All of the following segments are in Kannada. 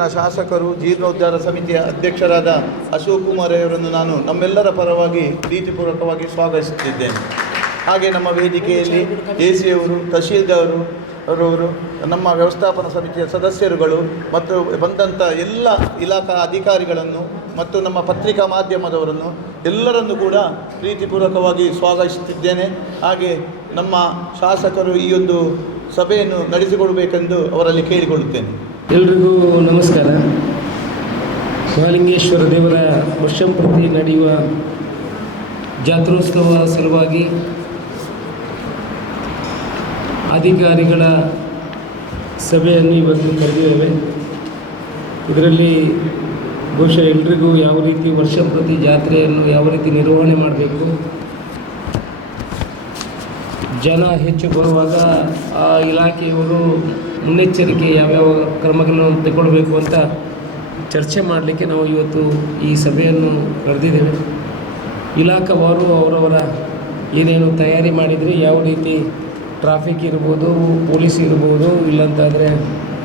ಇಲ್ಲಿನ ಶಾಸಕರು ಜೀರ್ಣೋದ್ಧಾರ ಸಮಿತಿಯ ಅಧ್ಯಕ್ಷರಾದ ಅಶೋಕ್ ಕುಮಾರ್ ಅವರನ್ನು ನಾನು ನಮ್ಮೆಲ್ಲರ ಪರವಾಗಿ ಪ್ರೀತಿಪೂರ್ವಕವಾಗಿ ಸ್ವಾಗತಿಸುತ್ತಿದ್ದೇನೆ. ಹಾಗೆ ನಮ್ಮ ವೇದಿಕೆಯಲ್ಲಿ AC ಅವರು, ತಹಶೀಲ್ದಾರ್ ಅವರು, ನಮ್ಮ ವ್ಯವಸ್ಥಾಪನಾ ಸಮಿತಿಯ ಸದಸ್ಯರುಗಳು ಮತ್ತು ಬಂದಂಥ ಎಲ್ಲ ಇಲಾಖಾ ಅಧಿಕಾರಿಗಳನ್ನು ಮತ್ತು ನಮ್ಮ ಪತ್ರಿಕಾ ಮಾಧ್ಯಮದವರನ್ನು ಎಲ್ಲರನ್ನು ಕೂಡ ಪ್ರೀತಿಪೂರ್ವಕವಾಗಿ ಸ್ವಾಗತಿಸುತ್ತಿದ್ದೇನೆ. ಹಾಗೆ ನಮ್ಮ ಶಾಸಕರು ಈ ಒಂದು ಸಭೆಯನ್ನು ನಡೆಸಿಕೊಡಬೇಕೆಂದು ಅವರಲ್ಲಿ ಕೇಳಿಕೊಳ್ಳುತ್ತೇನೆ. ಎಲ್ರಿಗೂ ನಮಸ್ಕಾರ. ಮಹಾಲಿಂಗೇಶ್ವರ ದೇವರ ವರ್ಷಂಪ್ರತಿ ನಡೆಯುವ ಜಾತ್ರೋತ್ಸವ ಸಲುವಾಗಿ ಅಧಿಕಾರಿಗಳ ಸಭೆಯನ್ನು ಇವತ್ತು ಕರೆದಿದ್ದೇವೆ. ಇದರಲ್ಲಿ ಬಹುಶಃ ಎಲ್ರಿಗೂ ಯಾವ ರೀತಿ ವರ್ಷಂಪ್ರತಿ ಜಾತ್ರೆಯನ್ನು ಯಾವ ರೀತಿ ನಿರ್ವಹಣೆ ಮಾಡಬೇಕು, ಜನ ಹೆಚ್ಚು ಬರುವಾಗ ಆ ಇಲಾಖೆಯವರು ಮುನ್ನೆಚ್ಚರಿಕೆ ಯಾವ್ಯಾವ ಕ್ರಮಗಳನ್ನು ತಗೊಳ್ಬೇಕು ಅಂತ ಚರ್ಚೆ ಮಾಡಲಿಕ್ಕೆ ನಾವು ಇವತ್ತು ಈ ಸಭೆಯನ್ನು ಕರೆದಿದ್ದೇವೆ. ಇಲಾಖಾವಾರು ಅವರವರ ಏನೇನು ತಯಾರಿ ಮಾಡಿದರೆ ಯಾವ ರೀತಿ ಟ್ರಾಫಿಕ್ ಇರ್ಬೋದು, ಪೊಲೀಸ್ ಇರ್ಬೋದು, ಇಲ್ಲಂತಾದರೆ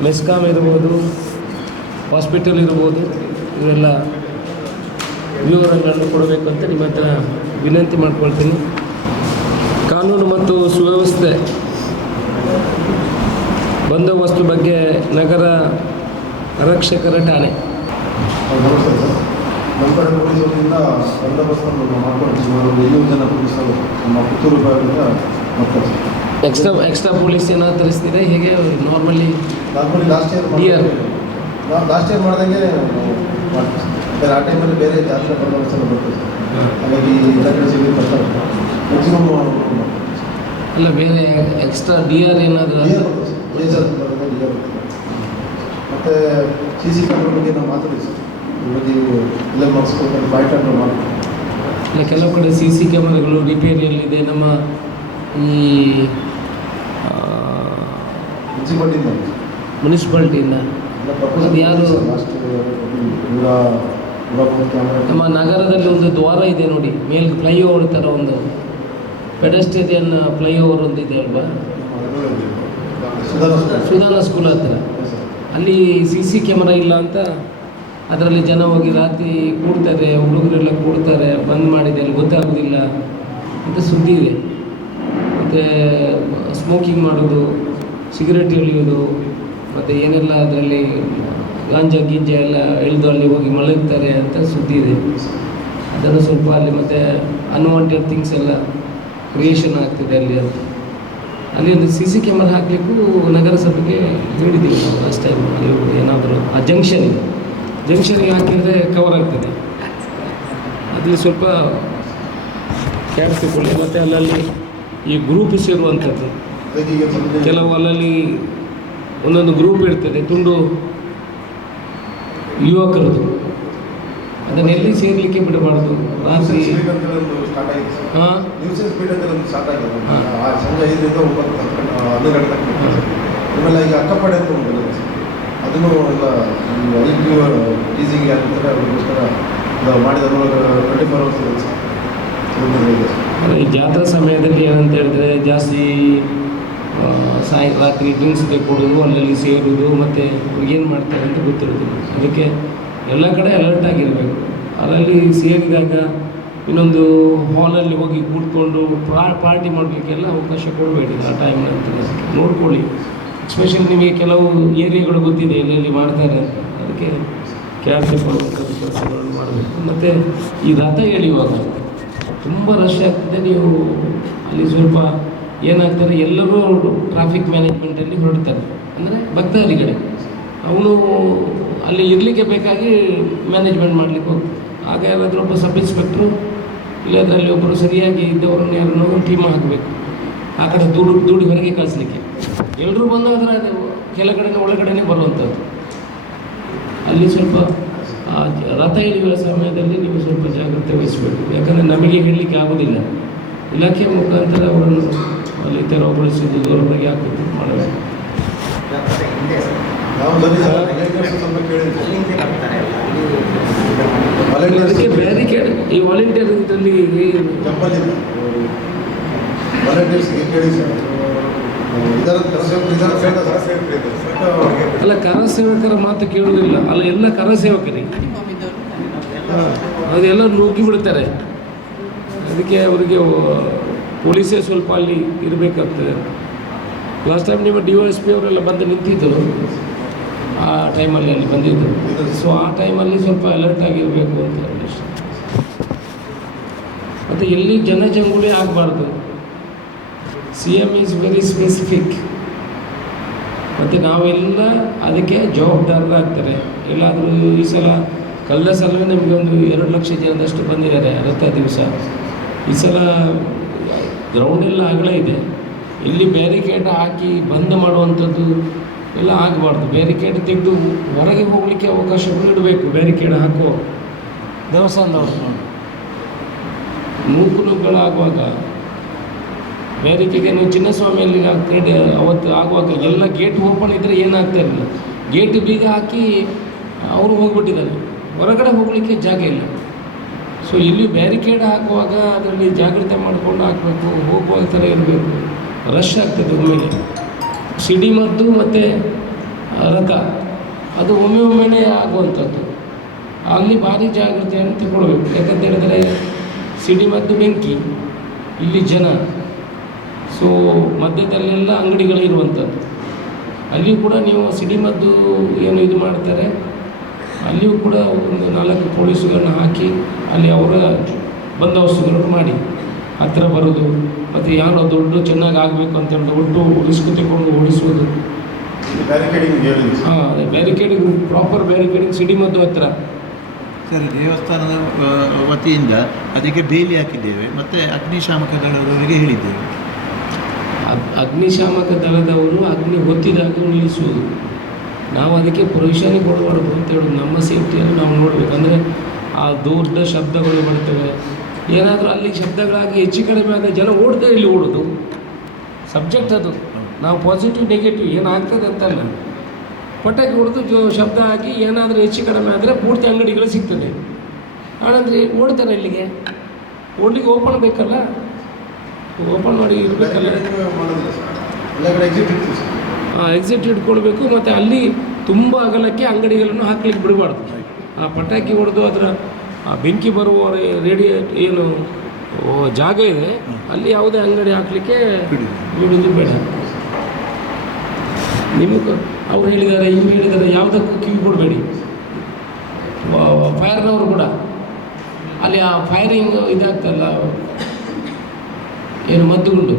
ಮೆಸ್ಕಾಮ್ ಇರ್ಬೋದು, ಹಾಸ್ಪಿಟಲ್ ಇರ್ಬೋದು, ಇವೆಲ್ಲ ವಿವರಗಳನ್ನು ಕೊಡಬೇಕು ಅಂತ ನಿಮ್ಮ ಹತ್ರ ವಿನಂತಿ ಮಾಡ್ಕೊಳ್ತೀನಿ. ಕಾನೂನು ಮತ್ತು ಸುವ್ಯವಸ್ಥೆ ಬಂದೋಬಸ್ತು ಬಗ್ಗೆ ನಗರ ಆರಕ್ಷಕರ ಠಾಣೆ. ನಮಸ್ತೆ ಸರ್. ನಮ್ಮ ಕಡೆ ಪೊಲೀಸರಿಂದ ಬಂದೋಬಸ್ತನ್ನು ಮಾಡ್ಕೊಂಡು 7 ಜನ ಪೊಲೀಸರು ನಮ್ಮ ಪುತ್ತೂರು ವಿಭಾಗದಿಂದ ಮಾಡ್ತಾರೆ. ಎಕ್ಸ್ಟ್ರಾ ಪೊಲೀಸ್ ಏನಾದ್ರು ತರಿಸ್ತಿದೆ? ಹೇಗೆ ನಾರ್ಮಲಿ ಲಾಸ್ಟ್ ಇಯರ್ ಮಾಡ್ದಂಗೆ ಮಾಡ್ತೀವಿ ಸರ್. ಆ ಟೈಮಲ್ಲಿ ಬೇರೆ ಜಾತ್ರೆ ಬಂದೋಬಸ್ತೆಲ್ಲ ಬರ್ತದೆ ಸರ್. ಹಾಗಾಗಿ ಎಲ್ಲ ಕಡೆ ಸಿಗಿ ಬರ್ತಾರೆ ಮ್ಯಾಕ್ಸಿಮಮ್ ಅಲ್ಲ, ಬೇರೆ ಎಕ್ಸ್ಟ್ರಾ DR ಏನಾದರೂ ಮತ್ತು CC ಕ್ಯಾಮ್ರಾ ಬಗ್ಗೆ ನಾವು ಮಾತಾಡಿ ಸರ್. ಇವಾಗ ಎಲ್ಲ ಮಾಡಿಸ್ಕೊಂಡು ಪಾಯಿಂಟ್ ಮಾಡಿ ಇಲ್ಲ, ಕೆಲವು ಕಡೆ CC ಕ್ಯಾಮರಾಗಳು ರಿಪೇರಿಯಲ್ಲಿದೆ. ನಮ್ಮ ಈ ಮುನ್ಸಿಪಾಲ್ಟಿಯಿಂದ ಅದು ಯಾರು ನಮ್ಮ ನಗರದಲ್ಲಿ ಒಂದು ದ್ವಾರ ಇದೆ ನೋಡಿ, ಮೇಲ್ ಫ್ಲೈಓವರ್ ಥರ ಒಂದು ಪೆಡೆಸ್ಟ್ರಿಯನ್ ಫ್ಲೈಓವರ್ ಒಂದು ಇದೆ ಅಲ್ವಾ, ಸುಧಾನ ಸ್ಕೂಲ್ ಹತ್ರ. ಅಲ್ಲಿ CC ಕ್ಯಾಮರಾ ಇಲ್ಲ ಅಂತ ಅದರಲ್ಲಿ ಜನ ಹೋಗಿ ರಾತ್ರಿ ಕೂಡ್ತಾರೆ, ಹುಡುಗರೆಲ್ಲ ಕೂಡ್ತಾರೆ, ಬಂದ್ ಮಾಡಿದೆ ಅಲ್ಲಿ ಗೊತ್ತಾಗೋದಿಲ್ಲ ಅಂತ ಸುದ್ದಿ ಇದೆ. ಮತ್ತು ಸ್ಮೋಕಿಂಗ್ ಮಾಡೋದು, ಸಿಗರೇಟ್ ಎಳೆಯೋದು, ಮತ್ತು ಏನೆಲ್ಲ ಅದರಲ್ಲಿ ಗಾಂಜಾ ಎಲ್ಲ ಎಳೆದು ಅಲ್ಲಿ ಹೋಗಿ ಮಲಗ್ತಾರೆ ಅಂತ ಸುದ್ದಿ ಇದೆ. ಅದನ್ನು ಸ್ವಲ್ಪ ಅಲ್ಲಿ ಮತ್ತು ಅನ್ವಾಂಟೆಡ್ ಥಿಂಗ್ಸ್ ಎಲ್ಲ ಕ್ರಿಯೇಷನ್ ಆಗ್ತಿದೆ ಅಲ್ಲಿ ಅಂತ. ಅಲ್ಲಿ ಒಂದು CC ಕ್ಯಾಮರಾ ಹಾಕಲಿಕ್ಕೂ ನಗರಸಭೆಗೆ ಹೇಳಿದ್ದೀವಿ ನಾವು ಲಾಸ್ಟ್ ಟೈಮ್. ಅಲ್ಲಿ ಏನಾದರೂ ಆ ಜಂಕ್ಷನ್ಗೆ ಹಾಕಿದರೆ ಕವರ್ ಆಗ್ತದೆ. ಅಲ್ಲಿ ಸ್ವಲ್ಪ ಕ್ಯಾಡ್ಸಿಕೊಳ್ಳಿ. ಮತ್ತು ಅಲ್ಲಲ್ಲಿ ಈ ಗ್ರೂಪ್ ಸೇರುವಂಥದ್ದು ಕೆಲವು ಅಲ್ಲಲ್ಲಿ ಒಂದೊಂದು ಗ್ರೂಪ್ ಇರ್ತದೆ, ತುಂಡು ಯುವಕರದು. ಅದನ್ನು ಎಲ್ಲಿ ಸೇರಲಿಕ್ಕೆ ಬಿಡಬಾರ್ದು. ರಾತ್ರಿ ಹಾಂ ಸಂಜೆ 5ರಿಂದ 9 ಗಂಟೆ ತನಕ. ಆಮೇಲೆ ಈಗ ಅಕ್ಕಪಡೆ ಅಂತ ಉಂಟು, ಅದನ್ನು ಎಲ್ಲ ಟೀಸಿಂಗ್ ಆಗ್ತಾರೆ. ಅದಕ್ಕೋಸ್ಕರ ಮಾಡಿದ 24 ಅವರ್ಸ್ ಈ ಜಾತ್ರಾ ಸಮಯದಲ್ಲಿ ಏನಂತ ಹೇಳಿದ್ರೆ ಜಾಸ್ತಿ ರಾತ್ರಿ ಡ್ರಿಂಕ್ಸ್ಗೆ ಕೊಡೋದು, ಅಲ್ಲಲ್ಲಿ ಸೇರೋದು, ಮತ್ತು ಏನು ಮಾಡ್ತಾರೆ ಅಂತ ಗೊತ್ತಿರೋದಿಲ್ಲ. ಅದಕ್ಕೆ ಎಲ್ಲ ಕಡೆ ಅಲರ್ಟ್ ಆಗಿರಬೇಕು. ಅಲ್ಲಲ್ಲಿ ಸೇರಿದಾಗ ಇನ್ನೊಂದು ಹಾಲಲ್ಲಿ ಹೋಗಿ ಕೂತ್ಕೊಂಡು ಪಾರ್ಟಿ ಮಾಡಲಿಕ್ಕೆಲ್ಲ ಅವಕಾಶ ಕೊಡಬೇಡಿ ಆ ಟೈಮ್ನಲ್ಲಿ. ನೋಡ್ಕೊಳ್ಳಿ, ಎಸ್ಪೆಷಲಿ ನಿಮಗೆ ಕೆಲವು ಏರಿಯಾಗಳು ಗೊತ್ತಿದೆ ಎಲ್ಲೆಲ್ಲಿ ಮಾಡ್ತಾರೆ ಅಂತ. ಅದಕ್ಕೆ ಕ್ಯಾರ್ಸಿ ಕೊಡುವಂಥದ್ದು ಕೆಲಸಗಳನ್ನು ಮಾಡಬೇಕು. ಮತ್ತು ಈ ರಥ ಎಳೆಯುವಾಗ ತುಂಬ ರಶ್ ಆಗ್ತದೆ. ನೀವು ಅಲ್ಲಿ ಸ್ವಲ್ಪ ಏನಾಗ್ತಾರೆ, ಎಲ್ಲರೂ ಟ್ರಾಫಿಕ್ ಮ್ಯಾನೇಜ್ಮೆಂಟಲ್ಲಿ ಹೊರಡ್ತಾರೆ, ಅಂದರೆ ಭಕ್ತಾದಿಗಳೇ. ಅವನು ಅಲ್ಲಿ ಇರಲಿಕ್ಕೆ ಬೇಕಾಗಿ ಮ್ಯಾನೇಜ್ಮೆಂಟ್ ಮಾಡಲಿಕ್ಕೆ ಹೋಗ್ತಾರೆ. ಆಗ ಯಾರಾದರೂ ಒಬ್ಬ ಸಬ್ ಇನ್ಸ್ಪೆಕ್ಟ್ರು ಇಲ್ಲದ್ರಲ್ಲಿ ಒಬ್ಬರು ಸರಿಯಾಗಿ ಇದ್ದವರನ್ನು ಯಾರನ್ನೋ ಟೀಮ್ ಹಾಕಬೇಕು, ಆ ಕಡೆ ದೂಡಿ ಹೊರಗೆ ಕಳಿಸ್ಲಿಕ್ಕೆ. ಎಲ್ಲರೂ ಬಂದಾದ್ರೆ ಅದು ಕೆಳಗಡೆ ಒಳಗಡೆನೇ ಬರುವಂಥದ್ದು. ಅಲ್ಲಿ ಸ್ವಲ್ಪ ರಥ ಎಳೆಯುವ ಸಮಯದಲ್ಲಿ ನೀವು ಸ್ವಲ್ಪ ಜಾಗ್ರತೆ ವಹಿಸಬೇಕು. ಯಾಕಂದರೆ ನಮಗೆ ಹೇಳಲಿಕ್ಕೆ ಆಗೋದಿಲ್ಲ. ಇಲಾಖೆ ಮುಖಾಂತರ ಅವರನ್ನು ಅಲ್ಲಿ ತೆರವುಗೊಳಿಸೋದು, ದೂರವರೆಗೆ ಹಾಕೋದು ಮಾಡಬೇಕು. ಅದಕ್ಕೆ ಬ್ಯಾರಿಕೇಡ್ ಈ ವಾಲಂಟಿಯರ್ ಇದರಲ್ಲಿ ವಾಲಂಟಿಯರ್ಸ್ಗೆ ಕೇಳಿ ಸರ್. ಅಲ್ಲ, ಕರಸೇವಕರ ಮಾತು ಕೇಳುವುದಿಲ್ಲ ಅಲ್ಲ, ಎಲ್ಲ ಕರಸೇವಕರಿಗೆ ಅದೆಲ್ಲ ನುಗ್ಗಿ ಬಿಡ್ತಾರೆ. ಅದಕ್ಕೆ ಅವರಿಗೆ ಪೊಲೀಸೇ ಸ್ವಲ್ಪ ಅಲ್ಲಿ ಇರಬೇಕಾಗ್ತದೆ. ಲಾಸ್ಟ್ ಟೈಮ್ ನಿಮ್ಮ DOSP ಅವರೆಲ್ಲ ಬಂದು ನಿಂತಿದ್ದರು ಆ ಟೈಮಲ್ಲಿ, ಅಲ್ಲಿ ಬಂದಿದ್ದರು. ಸೊ ಆ ಟೈಮಲ್ಲಿ ಸ್ವಲ್ಪ ಅಲರ್ಟ್ ಆಗಿರಬೇಕು ಅಂತ ಹೇಳಿ. ಮತ್ತು ಎಲ್ಲಿ ಜನಜಂಗುಳಿ ಆಗಬಾರ್ದು. CM is very specific. ಮತ್ತು ನಾವೆಲ್ಲ ಅದಕ್ಕೆ ಜವಾಬ್ದಾರರಾಗ್ತಾರೆ. ಎಲ್ಲಾದರೂ ಈ ಸಲ ಕಳೆದ ಸಲವೇ ನಮಗೆ ಒಂದು 2 ಲಕ್ಷ ಜನದಷ್ಟು ಬಂದಿದ್ದಾರೆ ರಥ ದಿವಸ. ಈ ಸಲ ಗ್ರೌಂಡೆಲ್ಲ ಅಗಲ ಇದೆ. ಇಲ್ಲಿ ಬ್ಯಾರಿಕೇಡ್ ಹಾಕಿ ಬಂದ್ ಮಾಡುವಂಥದ್ದು ಎಲ್ಲ ಆಗಬಾರ್ದು. ಬ್ಯಾರಿಕೇಡ್ ತೆಗೆದು ಹೊರಗೆ ಹೋಗಲಿಕ್ಕೆ ಅವಕಾಶಗಳು ಇಡಬೇಕು. ಬ್ಯಾರಿಕೇಡ್ ಹಾಕುವ ದೇವಸ್ಥಾನದವರು ನೂಕುನುಗ್ಗಳಾಗುವಾಗ ಬ್ಯಾರಿಕೇಡ್ಗೆ ನೀವು ಚಿನ್ನಸ್ವಾಮಿಯಲ್ಲಿ ಆಗ್ತದೆ ಅವತ್ತು ಆಗುವಾಗ ಎಲ್ಲ ಗೇಟ್ ಓಪನ್ ಇದ್ದರೆ ಏನಾಗ್ತಾ ಇರಲಿಲ್ಲ. ಗೇಟ್ ಬೀಗ ಹಾಕಿ ಅವರು ಹೋಗ್ಬಿಟ್ಟಿದ್ದಾರೆ, ಹೊರಗಡೆ ಹೋಗಲಿಕ್ಕೆ ಜಾಗ ಇಲ್ಲ. ಸೊ ಇಲ್ಲಿ ಬ್ಯಾರಿಕೇಡ್ ಹಾಕುವಾಗ ಅದರಲ್ಲಿ ಜಾಗ್ರತೆ ಮಾಡಿಕೊಂಡು ಹಾಕಬೇಕು, ಹೋಗುವಾಗ ಥರ ಇರಬೇಕು. ರಶ್ ಆಗ್ತದೆ ಒಮ್ಮೆಲೆ. ಸಿಡಿಮದ್ದು ಮತ್ತು ರಥ ಅದು ಒಮ್ಮೆನೇ ಆಗುವಂಥದ್ದು. ಅಲ್ಲಿ ಭಾರಿ ಜಾಗ್ರತೆಯನ್ನು ತಗೊಳ್ಬೇಕು. ಯಾಕಂತ ಹೇಳಿದ್ರೆ ಸಿಡಿಮದ್ದು ಬೆಂಕಿ, ಇಲ್ಲಿ ಜನ, ಸೊ ಮಧ್ಯದಲ್ಲೆಲ್ಲ ಅಂಗಡಿಗಳಿರುವಂಥದ್ದು. ಅಲ್ಲಿಯೂ ಕೂಡ ನೀವು ಸಿಡಿಮದ್ದು ಏನು ಇದು ಮಾಡ್ತಾರೆ, ಅಲ್ಲಿಯೂ ಕೂಡ ಒಂದು 4 ಪೊಲೀಸುಗಳನ್ನ ಹಾಕಿ ಅಲ್ಲಿ ಅವರ ಬಂದೋಬಸ್ತುಗಳನ್ನು ಮಾಡಿ ಹತ್ತಿರ ಬರೋದು. ಮತ್ತು ಯಾರೋ ದೊಡ್ಡ ಚೆನ್ನಾಗಿ ಆಗಬೇಕು ಅಂತ ಹೇಳಿದ್ರೆ ಒಟ್ಟು ಉಳಿಸ್ಕೊತಿಕೊಂಡು ಓಡಿಸೋದು. ಹಾಂ, ಅದೇ ಬ್ಯಾರಿಕೇಡಿಂಗ್, ಪ್ರಾಪರ್ ಬ್ಯಾರಿಕೇಡಿಂಗ್ ಸಿಡಿಮದ್ದು ಹತ್ತಿರ. ಸರ್, ದೇವಸ್ಥಾನದ ವತಿಯಿಂದ ಅದಕ್ಕೆ ಬೇಲಿ ಹಾಕಿದ್ದೇವೆ ಮತ್ತು ಅಗ್ನಿಶಾಮಕ ದಳದವರಿಗೆ ಹೇಳಿದ್ದೇವೆ. ಅಗ್ನಿಶಾಮಕ ದಳದವರು ಅಗ್ನಿ ಹೊತ್ತಿದಾಗ ನಿಲ್ಲಿಸುವುದು. ನಾವು ಅದಕ್ಕೆ ಪ್ರೊವಿಷನ್ ಕೊಡಬಾರ್ದು ಅಂತ ಹೇಳೋದು. ನಮ್ಮ ಸೇಫ್ಟಿಯನ್ನು ನಾವು ನೋಡಬೇಕು. ಅಂದರೆ ಆ ದೊಡ್ಡ ಶಬ್ದಗಳು ಬರ್ತವೆ, ಏನಾದರೂ ಅಲ್ಲಿ ಶಬ್ದಗಳಾಗಿ ಹೆಚ್ಚು ಕಡಿಮೆ ಆದರೆ ಜನ ಓಡ್ತಾರೆ, ಇಲ್ಲಿ ಓಡೋದು ಸಬ್ಜೆಕ್ಟ್ ಅದು. ನಾವು ಪಾಸಿಟಿವ್ ನೆಗೆಟಿವ್ ಏನಾಗ್ತದೆ ಅಂತಲ್ಲ, ಪಟಾಕಿ ಹೊಡೆದು ಶಬ್ದ ಹಾಕಿ ಏನಾದರೂ ಹೆಚ್ಚು ಕಡಿಮೆ ಆದರೆ ಪೂರ್ತಿ ಅಂಗಡಿಗಳು ಸಿಗ್ತದೆ. ಆನಂದರೆ ಓಡ್ತಾರೆ, ಇಲ್ಲಿಗೆ ಓಡ್ಲಿಕ್ಕೆ ಓಪನ್ ಬೇಕಲ್ಲ, ಓಪನ್ ಮಾಡಿ ಇರಬೇಕಲ್ಲ. ಎಕ್ಸಿಟ್ ಇಟ್ಕೊಳ್ಬೇಕು. ಮತ್ತು ಅಲ್ಲಿ ತುಂಬ ಅಗಲಕ್ಕೆ ಅಂಗಡಿಗಳನ್ನು ಹಾಕ್ಲಿಕ್ಕೆ ಬಿಡಬಾರ್ದು. ಆ ಪಟಾಕಿ ಹೊಡೆದು ಅದರ ಆ ಬೆಂಕಿ ಬರುವ ರೇಡಿಯೇಟ್ ಏನು ಜಾಗ ಇದೆ, ಅಲ್ಲಿ ಯಾವುದೇ ಅಂಗಡಿ ಹಾಕಲಿಕ್ಕೆ ಬಿಡೋದು ಬೇಡ. ನಿಮಗೆ ಅವ್ರು ಹೇಳಿದ್ದಾರೆ, ಇವ್ರು ಹೇಳಿದ್ದಾರೆ, ಯಾವುದಕ್ಕೂ ಕಿವಿ ಕೊಡಬೇಡಿ. ಫೈರ್ನವರು ಕೂಡ ಅಲ್ಲಿ ಆ ಫೈರಿಂಗ್ ಇದಾಗ್ತಲ್ಲ, ಏನು ಮದ್ದುಗುಂಡು,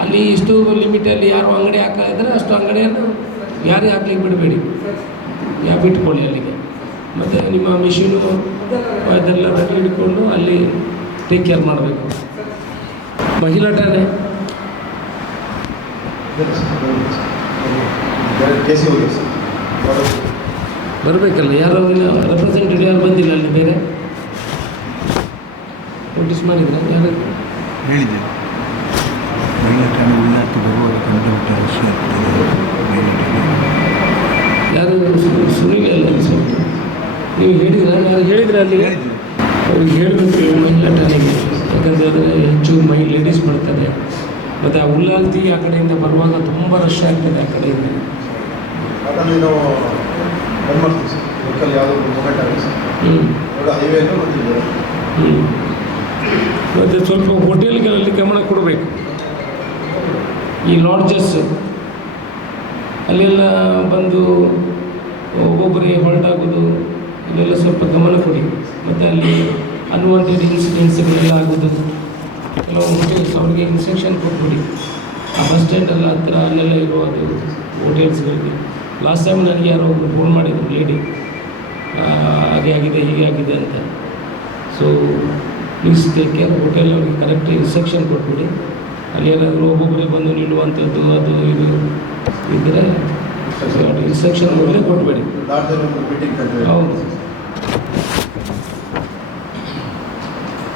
ಅಲ್ಲಿ ಇಷ್ಟು ಲಿಮಿಟಲ್ಲಿ ಯಾರು ಅಂಗಡಿ ಹಾಕ್ತಾ ಇದ್ದಾರೆ ಅಷ್ಟು ಅಂಗಡಿಯನ್ನು ಯಾರೇ ಹಾಕ್ಲಿಕ್ಕೆ ಬಿಡಬೇಡಿ, ಬಿಟ್ಕೊಳ್ಳಿ ಅಲ್ಲಿಗೆ. ಮತ್ತು ನಿಮ್ಮ ಮಿಷಿನು ಅದೆಲ್ಲ ರೆಡಿ ಹಿಡ್ಕೊಂಡು ಅಲ್ಲಿ ಟೇಕ್ ಕೇರ್ ಮಾಡಬೇಕು. ಮಹಿಳಾ ಠಾಣೆ ಬರಬೇಕಲ್ಲ, ಯಾರು ರೆಪ್ರೆಸೆಂಟೇಟಿವ್ ಯಾರು ಬಂದಿಲ್ಲ ಅಲ್ಲಿ? ಬೇರೆ ನೋಟಿಸ್ ಮಾಡಿದ್ರೆ ಯಾರು ಹೇಳಿದ್ದೇವೆ. ಮಹಿಳಾ ಠಾಣೆ ಇಲಾಖೆ ಬರುವಾಗ ಕಂಡುಬಿಟ್ಟ ವಿಷಯ ಯಾರು ಸುನಿಲ್ ಅಲ್ಲ ಸ್ವಲ್ಪ ನೀವು ಹೇಳಿದ್ರೆ ಯಾರು ಹೇಳಿದ್ರೆ ಅಲ್ಲಿ ಅವ್ರಿಗೆ ಹೇಳಬೇಕು ಮಹಿಳಾ ಠಾಣೆಗೆ. ಯಾಕಂದರೆ ಅದರಲ್ಲಿ ಹೆಚ್ಚು ಲೇಡೀಸ್ ಬರ್ತಾರೆ. ಮತ್ತು ಆ ಉಲ್ಲಾಲ್ತಿ ಆ ಕಡೆಯಿಂದ ಬರುವಾಗ ತುಂಬ ರಶ್ ಆಗ್ತದೆ ಆ ಕಡೆಯಿಂದ. ಮತ್ತು ಸ್ವಲ್ಪ ಹೋಟೆಲ್ಗಳಲ್ಲಿ ಗಮನ ಕೊಡಬೇಕು. ಈ ಲಾಡ್ಜಸ್ ಅಲ್ಲೆಲ್ಲ ಬಂದು ಒಬ್ಬೊಬ್ಬರಿಗೆ ಹೊರಟಾಗೋದು, ಇಲ್ಲೆಲ್ಲ ಸ್ವಲ್ಪ ಗಮನ ಕೊಡಿ. ಮತ್ತು ಅಲ್ಲಿ ಅನ್ವಾಂಟೆಡ್ ಇನ್ಸಿಡೆಂಟ್ಸ್ಗಳೆಲ್ಲ ಆಗೋದು. ಕೆಲವು ಹೋಟೆಲ್ಸ್ ಅವ್ರಿಗೆ ಇನ್ಸ್ಟ್ರಕ್ಷನ್ ಕೊಟ್ಬಿಡಿ. ಆ ಬಸ್ ಸ್ಟ್ಯಾಂಡಲ್ಲ ಹತ್ತಿರ ಅಲ್ಲೆಲ್ಲ ಇರುವುದು ಹೋಟೆಲ್ಸ್ಗಳಿಗೆ. ಲಾಸ್ಟ್ ಟೈಮ್ ನನಗೆ ಯಾರೋ ಒಬ್ಬರು ಫೋನ್ ಮಾಡಿದರು, ಲೇಡಿ, ಹಾಗೆ ಆಗಿದೆ ಹೀಗೆ ಆಗಿದೆ ಅಂತ. So please take care. Hotel ಅವ್ರಿಗೆ ಕರೆಕ್ಟ್ ಇನ್ಸ್ಟ್ರಕ್ಷನ್ ಕೊಟ್ಬಿಡಿ. ಅಲ್ಲಿ ಏನಾದರೂ ಒಬ್ಬೊಬ್ಬರೇ ಬಂದು ನಿಲ್ಲುವಂಥದ್ದು ಅದು ಇದು ಇದ್ದರೆ ಇನ್ಸ್ಟ್ರಕ್ಷನ್ ಮೊದಲೇ ಕೊಡಬೇಡಿ. ಹೌದು.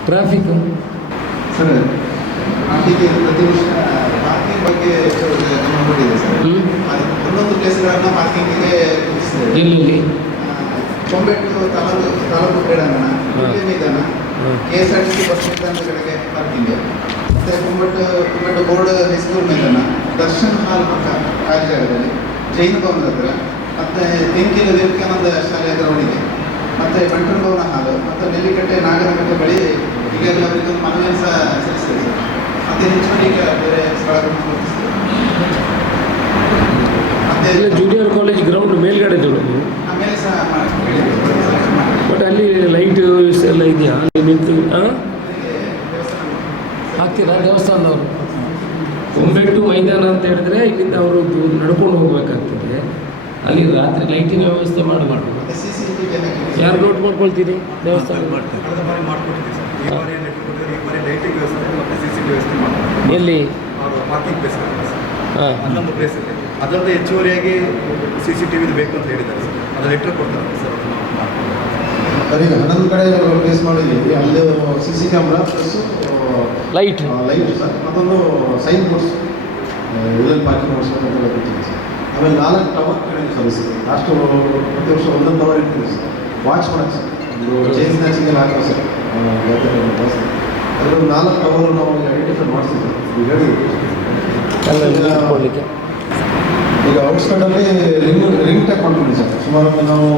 ಟ್ರಾಫಿಕ್ಕು ಸರ್, ಪಾರ್ಕಿಂಗ್ ಪ್ರತಿ ವರ್ಷ ಪಾರ್ಕಿಂಗ್ ಬಗ್ಗೆ ಗಮನ ಕೊಟ್ಟಿದೆ ಸರ್. ಒಂದೊಂದು ಪ್ಲೇಸ್ಗಳನ್ನು ಪಾರ್ಕಿಂಗಿಗೆ ಕೂರಿಸಿದೆ. ಎಲ್ಲೆಲ್ಲಿ? ಚೊಂಬೆಟ್ಟು ತಾಲೂಕು ಕ್ರೀಡಾಂಗಣ, ನಿಲ್ದಾಣ, KSRTC ಬಸ್ ನಿಲ್ದಾಣದ ಕಡೆಗೆ ಪಾರ್ಕಿಂಗ್. ಮತ್ತು ಕುಮ್ಮಟ್ಟು ಬೋರ್ಡ್ ಹೈಸ್ಕೂಲ್ ಮೈದಾನ, ದರ್ಶನ್ ಹಾಲ್ ಪಕ್ಕ ಖಾಲಿ ಜಾಗದಲ್ಲಿ, ಜೈನ ಭವನದ ಹತ್ರ, ಮತ್ತು ತೆಂಕಿಲ ವಿವೇಕಾನಂದ ಶಾಲೆಯ ಗ್ರೌಂಡಿಗೆ, ಮತ್ತು ಬಂಟರ ಭವನ ಹಾಲು, ಮತ್ತು ನೆಲ್ಲಿಕಟ್ಟೆ ನಾಗರಕಟ್ಟೆ ಬಳಿ ಈಗಾಗಲೇ ಅವರಿಗೊಂದು ಮನವಿಯನ್ನು ಸಹ ಸಲ್ಲಿಸಿದೆ ಸರ್. ಮತ್ತು ಹೆಚ್ಚುವರಿ ಈಗ ಬೇರೆ ಸ್ಥಳಗಳನ್ನು ಗುರುತಿಸಿದೆ. ಮತ್ತು ಜೂನಿಯರ್ ಕಾಲೇಜ್ ಗ್ರೌಂಡ್ ಮೇಲ್ಗಡೆ ಇರೋದು, ಆಮೇಲೆ ಸಹ ಹೇಳಿದೆ. ಬಟ್ ಅಲ್ಲಿ ಲೈಟ್ ಎಲ್ಲ ಇದೆಯಾ? ಅಲ್ಲಿ ನಿಂತು ಹಾಕ್ತೀರಾ ದೇವಸ್ಥಾನದವರು? ಒಂಬೆಟ್ಟು ಮೈದಾನ ಅಂತ ಹೇಳಿದ್ರೆ ಇಲ್ಲಿಂದ ಅವರು ನಡ್ಕೊಂಡು ಹೋಗ್ಬೇಕಾಗ್ತದೆ. ಅಲ್ಲಿ ರಾತ್ರಿ ಲೈಟಿನ ವ್ಯವಸ್ಥೆ ಮಾಡಬಾರ್ದು. ಯಾರು ನೋಟ್ ಮಾಡ್ಕೊಳ್ತೀರಿ ದೇವಸ್ಥಾನ? ಎಲ್ಲಿ? ಹಾಂ, ಅಲ್ಲೊಂದು ಪ್ಲೇಸ್ ಇದೆ. ಅದರದ್ದು ಹೆಚ್ಚುವರಿಯಾಗಿ CCTV ಬೇಕು ಅಂತ ಹೇಳಿದ್ದಾರೆ ಸರ್. ಅದು ಲೆಟ್ರ್ ಕೊಡ್ತಾರೆ ಸರ್. ಸರ್ ಈಗ 11 ಕಡೆ ಪ್ಲೇಸ್ ಮಾಡಿದ್ದೀವಿ. ಅಲ್ಲಿ CC camera plus light sir, ಮತ್ತೊಂದು ಸೈನ್ ಬೋರ್ಡ್ಸ್, ಎಲ್ಲೆಲ್ಲಿ ಪಾರ್ಕಿಂಗ್ ಬೋರ್ಡ್ಸ್ ಅಂತೆಲ್ಲ ಕೊಡ್ತೀವಿ ಸರ್. ಆಮೇಲೆ 4 ಟವರ್ ಸಲ್ಲಿಸಿದೆ. ಅಷ್ಟು ಪ್ರತಿ ವರ್ಷ ಒಂದೊಂದು ಟವರ್ ಇರ್ತೀವಿ ಸರ್, ವಾಚ್ ಮಾಡೋಕ್ಕೆ ಸರ್. ಇದು ಚೈನ್ ಸ್ನ್ಯಾಚಿಂಗೆಲ್ಲ ಹಾಕೋ ಸರ್, ಜಾಸ್ತಿ ಅದರದ್ದು 4 ಟವರ್ ನಾವು ಐಡೆಂಟಿಫೈ ಮಾಡಿಸ್ತೀವಿ ಸರ್. ಈಗ ಹೇಳಿದ್ವಿ ಕೊಡಲಿಕ್ಕೆ. ಈಗ ಔಟ್ಸ್ಕರ್ಟಲ್ಲಿ ರಿಂಗ್ ಟೈಪ್ ಮಾಡ್ಕೊಂಡಿದ್ದೀವಿ ಸರ್. ಸುಮಾರು ನಾವು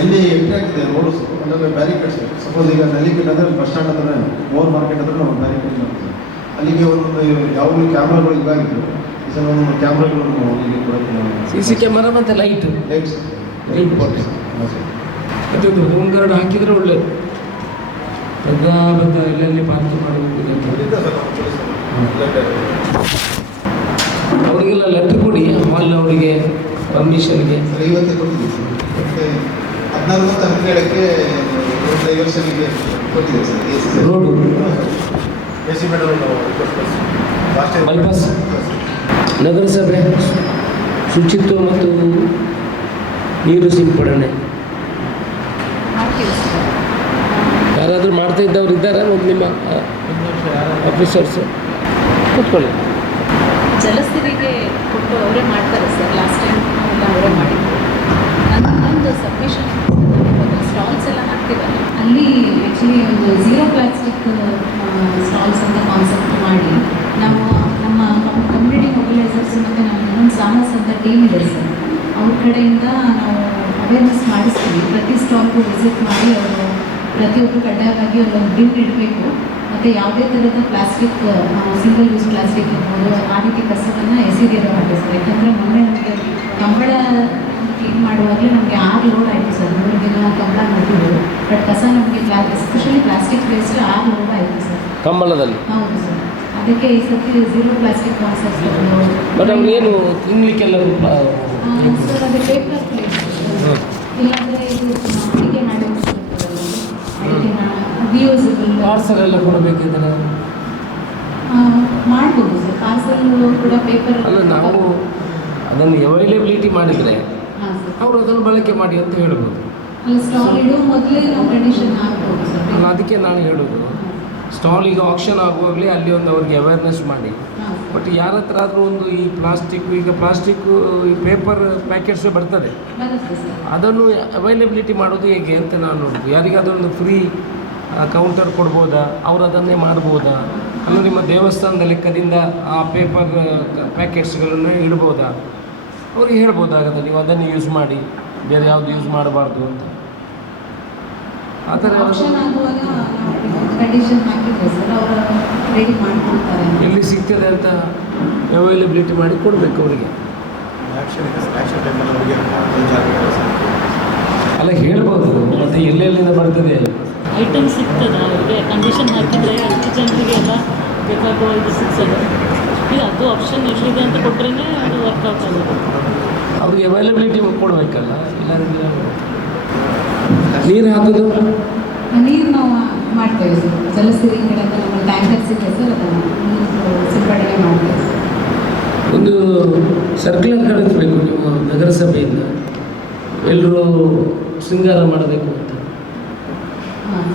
ಎಲ್ಲಿ ಎಂಟ್ರಿ ಆಗ್ತಿದೆ ರೋಡ್ಸ್ ಅಲ್ಲೆಲ್ಲ ಬ್ಯಾರಿಕೇಡ್ಸ್. ಸಪೋಸ್ ಈಗ ನೆಲ್ಲಿಕಟ್ಟೆ ಅಂದರೆ ಬಸ್ ಸ್ಟ್ಯಾಂಡ್ ಹತ್ರ, ಮೋರ್ ಮಾರ್ಕೆಟ್ ಹತ್ರ ನಾವು ಬ್ಯಾರಿಕೇಡ್ ಮಾಡ್ತೀವಿ. ಅಲ್ಲಿಗೆ ಒಂದೊಂದು ಯಾವಾಗಲೂ ಕ್ಯಾಮ್ರಾಗಳು ಇದಾಗಿತ್ತು. ಈ ಸಲ ಒಂದು ಕ್ಯಾಮ್ರಾಗಳು ಅಲ್ಲಿಗೆ ಕೊಡೋಕ್ಕೆ CC ಕ್ಯಾಮರಾ ಮತ್ತು ಲೈಟ್ ಲೈಟ್ಸ್ ಲೈಟ್ ಕೊಟ್ಟು ಅದು ಹೋಮ್ ಗಾರ್ಡ್ ಹಾಕಿದರೆ ಒಳ್ಳೆಯದು. ಬದ್ದ ಎಲ್ಲೆಲ್ಲಿ ಪಾರ್ಕ್ ಮಾಡಬೇಕು ಅವರಿಗೆಲ್ಲ ಲೆಟ್ರ್ ಕೊಡಿ, ಹಾಲ್ ಅವರಿಗೆ ಪರ್ಮಿಷನ್ಗೆ. ಇವತ್ತೇ ಕೊಟ್ಟಿದ್ದೀವಿ ಸರ್. ಮತ್ತು 14 ಮತ್ತು 17ಕ್ಕೆ ಡೈವರ್ಷನ್ಗೆ ಕೊಟ್ಟಿದ್ದೀವಿ sir. AC road AC madam ನಾವು ಲಾಸ್ಟ್ ಟೈಮ್ ಬೈಪಾಸ್ ನಗರಸಭೆ ಶುಚಿತ್ವ ಮತ್ತು ನೀರು ಸಿಂಪಡಣೆ ಯಾರಾದರೂ ಮಾಡ್ತಾ ಇದ್ದವ್ರು ಇದ್ದಾರಾ? ಒಂದು ನಿಮ್ಮ ಆಫೀಸರ್ಸು ಕೂತ್ಕೊಳ್ಳಿ. ಜಲಸ್ಥಿತಿಗೆ ಕೊಟ್ಟು ಅವರೇ ಮಾಡ್ತಾರೆ ಸರ್. ಲಾಸ್ಟ್ ಟೈಮ್ ಎಲ್ಲ ಅವರೇ ಮಾಡಿದ್ರು. ನನ್ನೊಂದು ಸಬ್ಮಿಷನ್ ಸ್ಟಾಲ್ಸ್ ಎಲ್ಲ ಹಾಕ್ತಿದ್ದಾರೆ. ಅಲ್ಲಿ ಆ್ಯಕ್ಚುಲಿ ಒಂದು ಝೀರೋ ಪ್ಲಾಸ್ಟಿಕ್ ಸ್ಟಾಲ್ಸ್ ಅಂತ ಕಾನ್ಸೆಪ್ಟ್ ಮಾಡಿ ನಾವು ನಮ್ಮ ಕಮ್ಯುನಿಟಿ ಮೊಬಿಲೈಸರ್ಸ್ ಮತ್ತು ನಮ್ಮ ಇನ್ನೊಂದು ಸಾಹಸ್ ಅಂತ ಟೀಮ್ ಇದೆ ಸರ್, ಅವ್ರ ಕಡೆಯಿಂದ ನಾವು ಅವೇರ್ನೆಸ್ ಮಾಡಿಸ್ತೀವಿ. ಪ್ರತಿ ಸ್ಟಾಲ್ಗೂ ವಿಸಿಟ್ ಮಾಡಿ ಅವರು ಪ್ರತಿಯೊಬ್ಬರು ಕಡ್ಡಾಯವಾಗಿ ಒಂದು ಬಿಲ್ ಇಡಬೇಕು. ಮತ್ತು ಯಾವುದೇ ಥರದ ಪ್ಲಾಸ್ಟಿಕ್, ಸಿಂಗಲ್ ಯೂಸ್ ಪ್ಲಾಸ್ಟಿಕ್ ಇರ್ಬೋದು, ಆ ರೀತಿ ಕಸವನ್ನು ಎಸೆದಿರೋ ಹಾಗೆ ಸರ್. ಯಾಕಂದರೆ ಮೊನ್ನೆ ನಮಗೆ ಕಂಬಳ ಕ್ಲೀನ್ ಮಾಡುವಾಗಲೇ ನಮಗೆ 6 ಲೋಡ್ ಆಯಿತು ಸರ್. 3 ದಿನ ಕಂಬಳ ಮಾಡಿದ್ರು. ಬಟ್ ಕಸ ನಮಗೆ ಎಸ್ಪೆಷಲಿ ಪ್ಲಾಸ್ಟಿಕ್ ವೇಸ್ಟ್ 6 ಲೋಡ್ ಆಯಿತು ಸರ್ ಕಂಬಳದಲ್ಲಿ. ಹೌದು ಸರ್. ಅದಕ್ಕೆ ಈ ಸರ್ತಿ ಝೀರೋ ಪ್ಲಾಸ್ಟಿಕ್ ಕಾನ್ಸೆಪ್ಟ್. ಬಟ್ ಅವ್ರು ಏನು ತಿನ್ನಲಿಕ್ಕೆಲ್ಲ ಸರ್ ಅದು ಪೇಪರ್ ಪ್ಲೇಟ್, ಇಲ್ಲಾಂದರೆ ಇದು ಅಡಿಗೆ ಮಾಡೋದು, ರಿಯೂಸಬಲ್ ಪಾರ್ಸಲ್ ಎಲ್ಲ ಕೊಡಬೇಕಿದ್ರೆ ಮಾಡ್ಬೋದು ಸರ್. ಪಾರ್ಸಲ್ ಕೂಡ ಪೇಪರ್ ಅಲ್ಲ, ನಾವು ಅದನ್ನು ಅವೈಲೇಬಿಲಿಟಿ ಮಾಡಿದರೆ ಹಾಂ ಸರ್. ಅವರು ಅದನ್ನು ಬಳಕೆ ಮಾಡಿ ಅಂತ ಹೇಳ್ಬೋದು. ಅಲ್ಲಿ ಸ್ಟಾಲ್ ಇಡುವ ಮೊದಲೇ ನಾವು ಕಂಡೀಷನ್ ಹಾಕ್ಬೋದು ಸರ್. ಅಲ್ಲ, ಅದಕ್ಕೆ ನಾನು ಹೇಳೋದು ಸ್ಟಾಲ್ ಈಗ ಆಕ್ಷನ್ ಆಗುವಾಗಲೇ ಅಲ್ಲಿ ಒಂದು ಅವ್ರಿಗೆ ಅವೇರ್ನೆಸ್ ಮಾಡಿ. ಹಾಂ ಬಟ್ ಯಾರ ಹತ್ರ ಆದರೂ ಒಂದು ಈ ಪ್ಲಾಸ್ಟಿಕ್ಕು ಈ ಪೇಪರ್ ಪ್ಯಾಕೆಟ್ಸ್ ಬರ್ತದೆ, ಬರುತ್ತೆ ಸರ್. ಅದನ್ನು ಅವೈಲೇಬಿಲಿಟಿ ಮಾಡೋದು ಹೇಗೆ ಅಂತ ನಾನು ನೋಡೋದು. ಯಾರಿಗಾದ್ರೂ ಒಂದು ಫ್ರೀ ಕೌಂಟರ್ ಕೊಡ್ಬೋದಾ, ಅವ್ರು ಅದನ್ನೇ ಮಾಡ್ಬೋದಾ? ಅಲ್ಲ, ನಿಮ್ಮ ದೇವಸ್ಥಾನದ ಲೆಕ್ಕದಿಂದ ಆ ಪೇಪರ್ ಪ್ಯಾಕೆಟ್ಸ್ಗಳನ್ನು ಇಡ್ಬೋದಾ? ಅವ್ರಿಗೆ ಹೇಳ್ಬೋದಾಗದ, ನೀವು ಅದನ್ನು ಯೂಸ್ ಮಾಡಿ, ಬೇರೆ ಯಾವುದು ಯೂಸ್ ಮಾಡಬಾರ್ದು ಅಂತ. ಆ ಥರ ಆಪ್ಷನ್ ಆಗುವಾಗ ನಾವು ಕಂಡೀಷನ್ ಹಾಕಿದ್ವಿ ಸರ್, ಅವರು ರೆಡಿ ಮಾಡ್ಕೊಡ್ತಾರೆ. ಎಲ್ಲಿ ಸಿಗ್ತದೆ ಅಂತ ಅವೈಲೇಬಿಲಿಟಿ ಮಾಡಿ ಕೊಡಬೇಕು ಅವರಿಗೆ. ಆ್ಯಕ್ಷನ್ ಇದೆ ಸರ್. ಆ್ಯಕ್ಷನ್ ಟೈಮಲ್ಲಿ ಅವರಿಗೆ ಜಾಗೃತಿ ಸರ್. ಅಲ್ಲ, ಹೇಳ್ಬೋದು, ಮತ್ತು ಎಲ್ಲೆಲ್ಲಿಂದ ಬರ್ತದೆ ಐಟಮ್ ಸಿಗ್ತದೆ ಅವರಿಗೆ. ಕಂಡೀಷನ್ ಹಾಕಿದರೆ ಅಷ್ಟು ಜನರಿಗೆ ಎಲ್ಲ ಬೇಕಾಗುವ ಇದು ಸಿಗ್ತದೆ. ಈಗ ಅದು ಆಪ್ಷನ್ ಎಲ್ಲಿದೆ ಅಂತ ಕೊಟ್ಟರೆ ಅದು ವರ್ಕೌಟ್ ಆಗುತ್ತೆ. ಅವ್ರಿಗೆ ಅವೈಲೇಬಿಲಿಟಿ ಕೊಡಬೇಕಲ್ಲ. ಇಲ್ಲಾಂದ್ರೆ ನೀರು ಹಾಕೋದು, ನೀರು ನಾವು ಮಾಡ್ತೇವೆ ಸರ್. ಜಲಸಿರಿ ಕಡೆಯಿಂದ ನಮ್ಮ ಟ್ಯಾಂಕರ್ಸ್ ಇದೆ ಸರ್, ಅದನ್ನು ನೀರು ಸಿಂಪಡಣೆ ಮಾಡ್ತೇವೆ ಸರ್. ಒಂದು ಸರ್ಕ್ಯುಲರ್ ಕಳಿಸ್ಬೇಕು ನೀವು ನಗರಸಭೆಯಿಂದ, ಎಲ್ಲರೂ ಶೃಂಗಾರ ಮಾಡಬೇಕು ಅಂತ. ಹಾಂ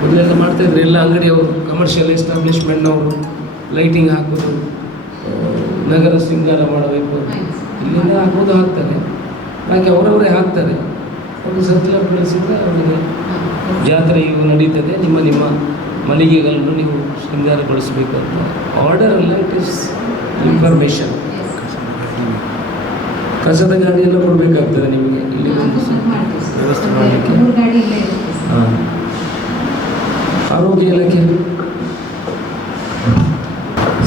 ಮೊದಲೆಲ್ಲ ಮಾಡ್ತಾಯಿದ್ರು ಎಲ್ಲ ಅಂಗಡಿಯವರು, ಕಮರ್ಷಿಯಲ್ ಎಸ್ಟಾಬ್ಲಿಷ್ಮೆಂಟ್ನವರು ಲೈಟಿಂಗ್ ಹಾಕೋದು, ನಗರ ಶೃಂಗಾರ ಮಾಡಬೇಕು. ಇಲ್ಲಿಂದ ಹಾಕೋದು ಹಾಕ್ತಾರೆ, ಹಾಗೆ ಅವರವರೇ ಹಾಕ್ತಾರೆ. ಒಂದು ಸರ್ಕ್ಯುಲರ್ ಕಳಿಸಿದ್ರೆ ಅವರಿಗೆ ಜಾತ್ರೆ ಇವು ನಡೀತದೆ, ನಿಮ್ಮ ಮಳಿಗೆಗಳನ್ನು ನೀವು ಶೃಂಗಾರಗೊಳಿಸಬೇಕಂತ ಆರ್ಡರ್ ಅಲ್ಲ, ಇಟ್ ಇಸ್ ಇನ್ಫಾರ್ಮೇಷನ್. ಕಸದ ಗಾಡಿ ಎಲ್ಲ ಕೊಡಬೇಕಾಗ್ತದೆ ನಿಮಗೆ ಇಲ್ಲಿ ವ್ಯವಸ್ಥೆ ಮಾಡಲಿಕ್ಕೆ. ಹಾಂ, ಆರೋಗ್ಯ ಇಲಾಖೆ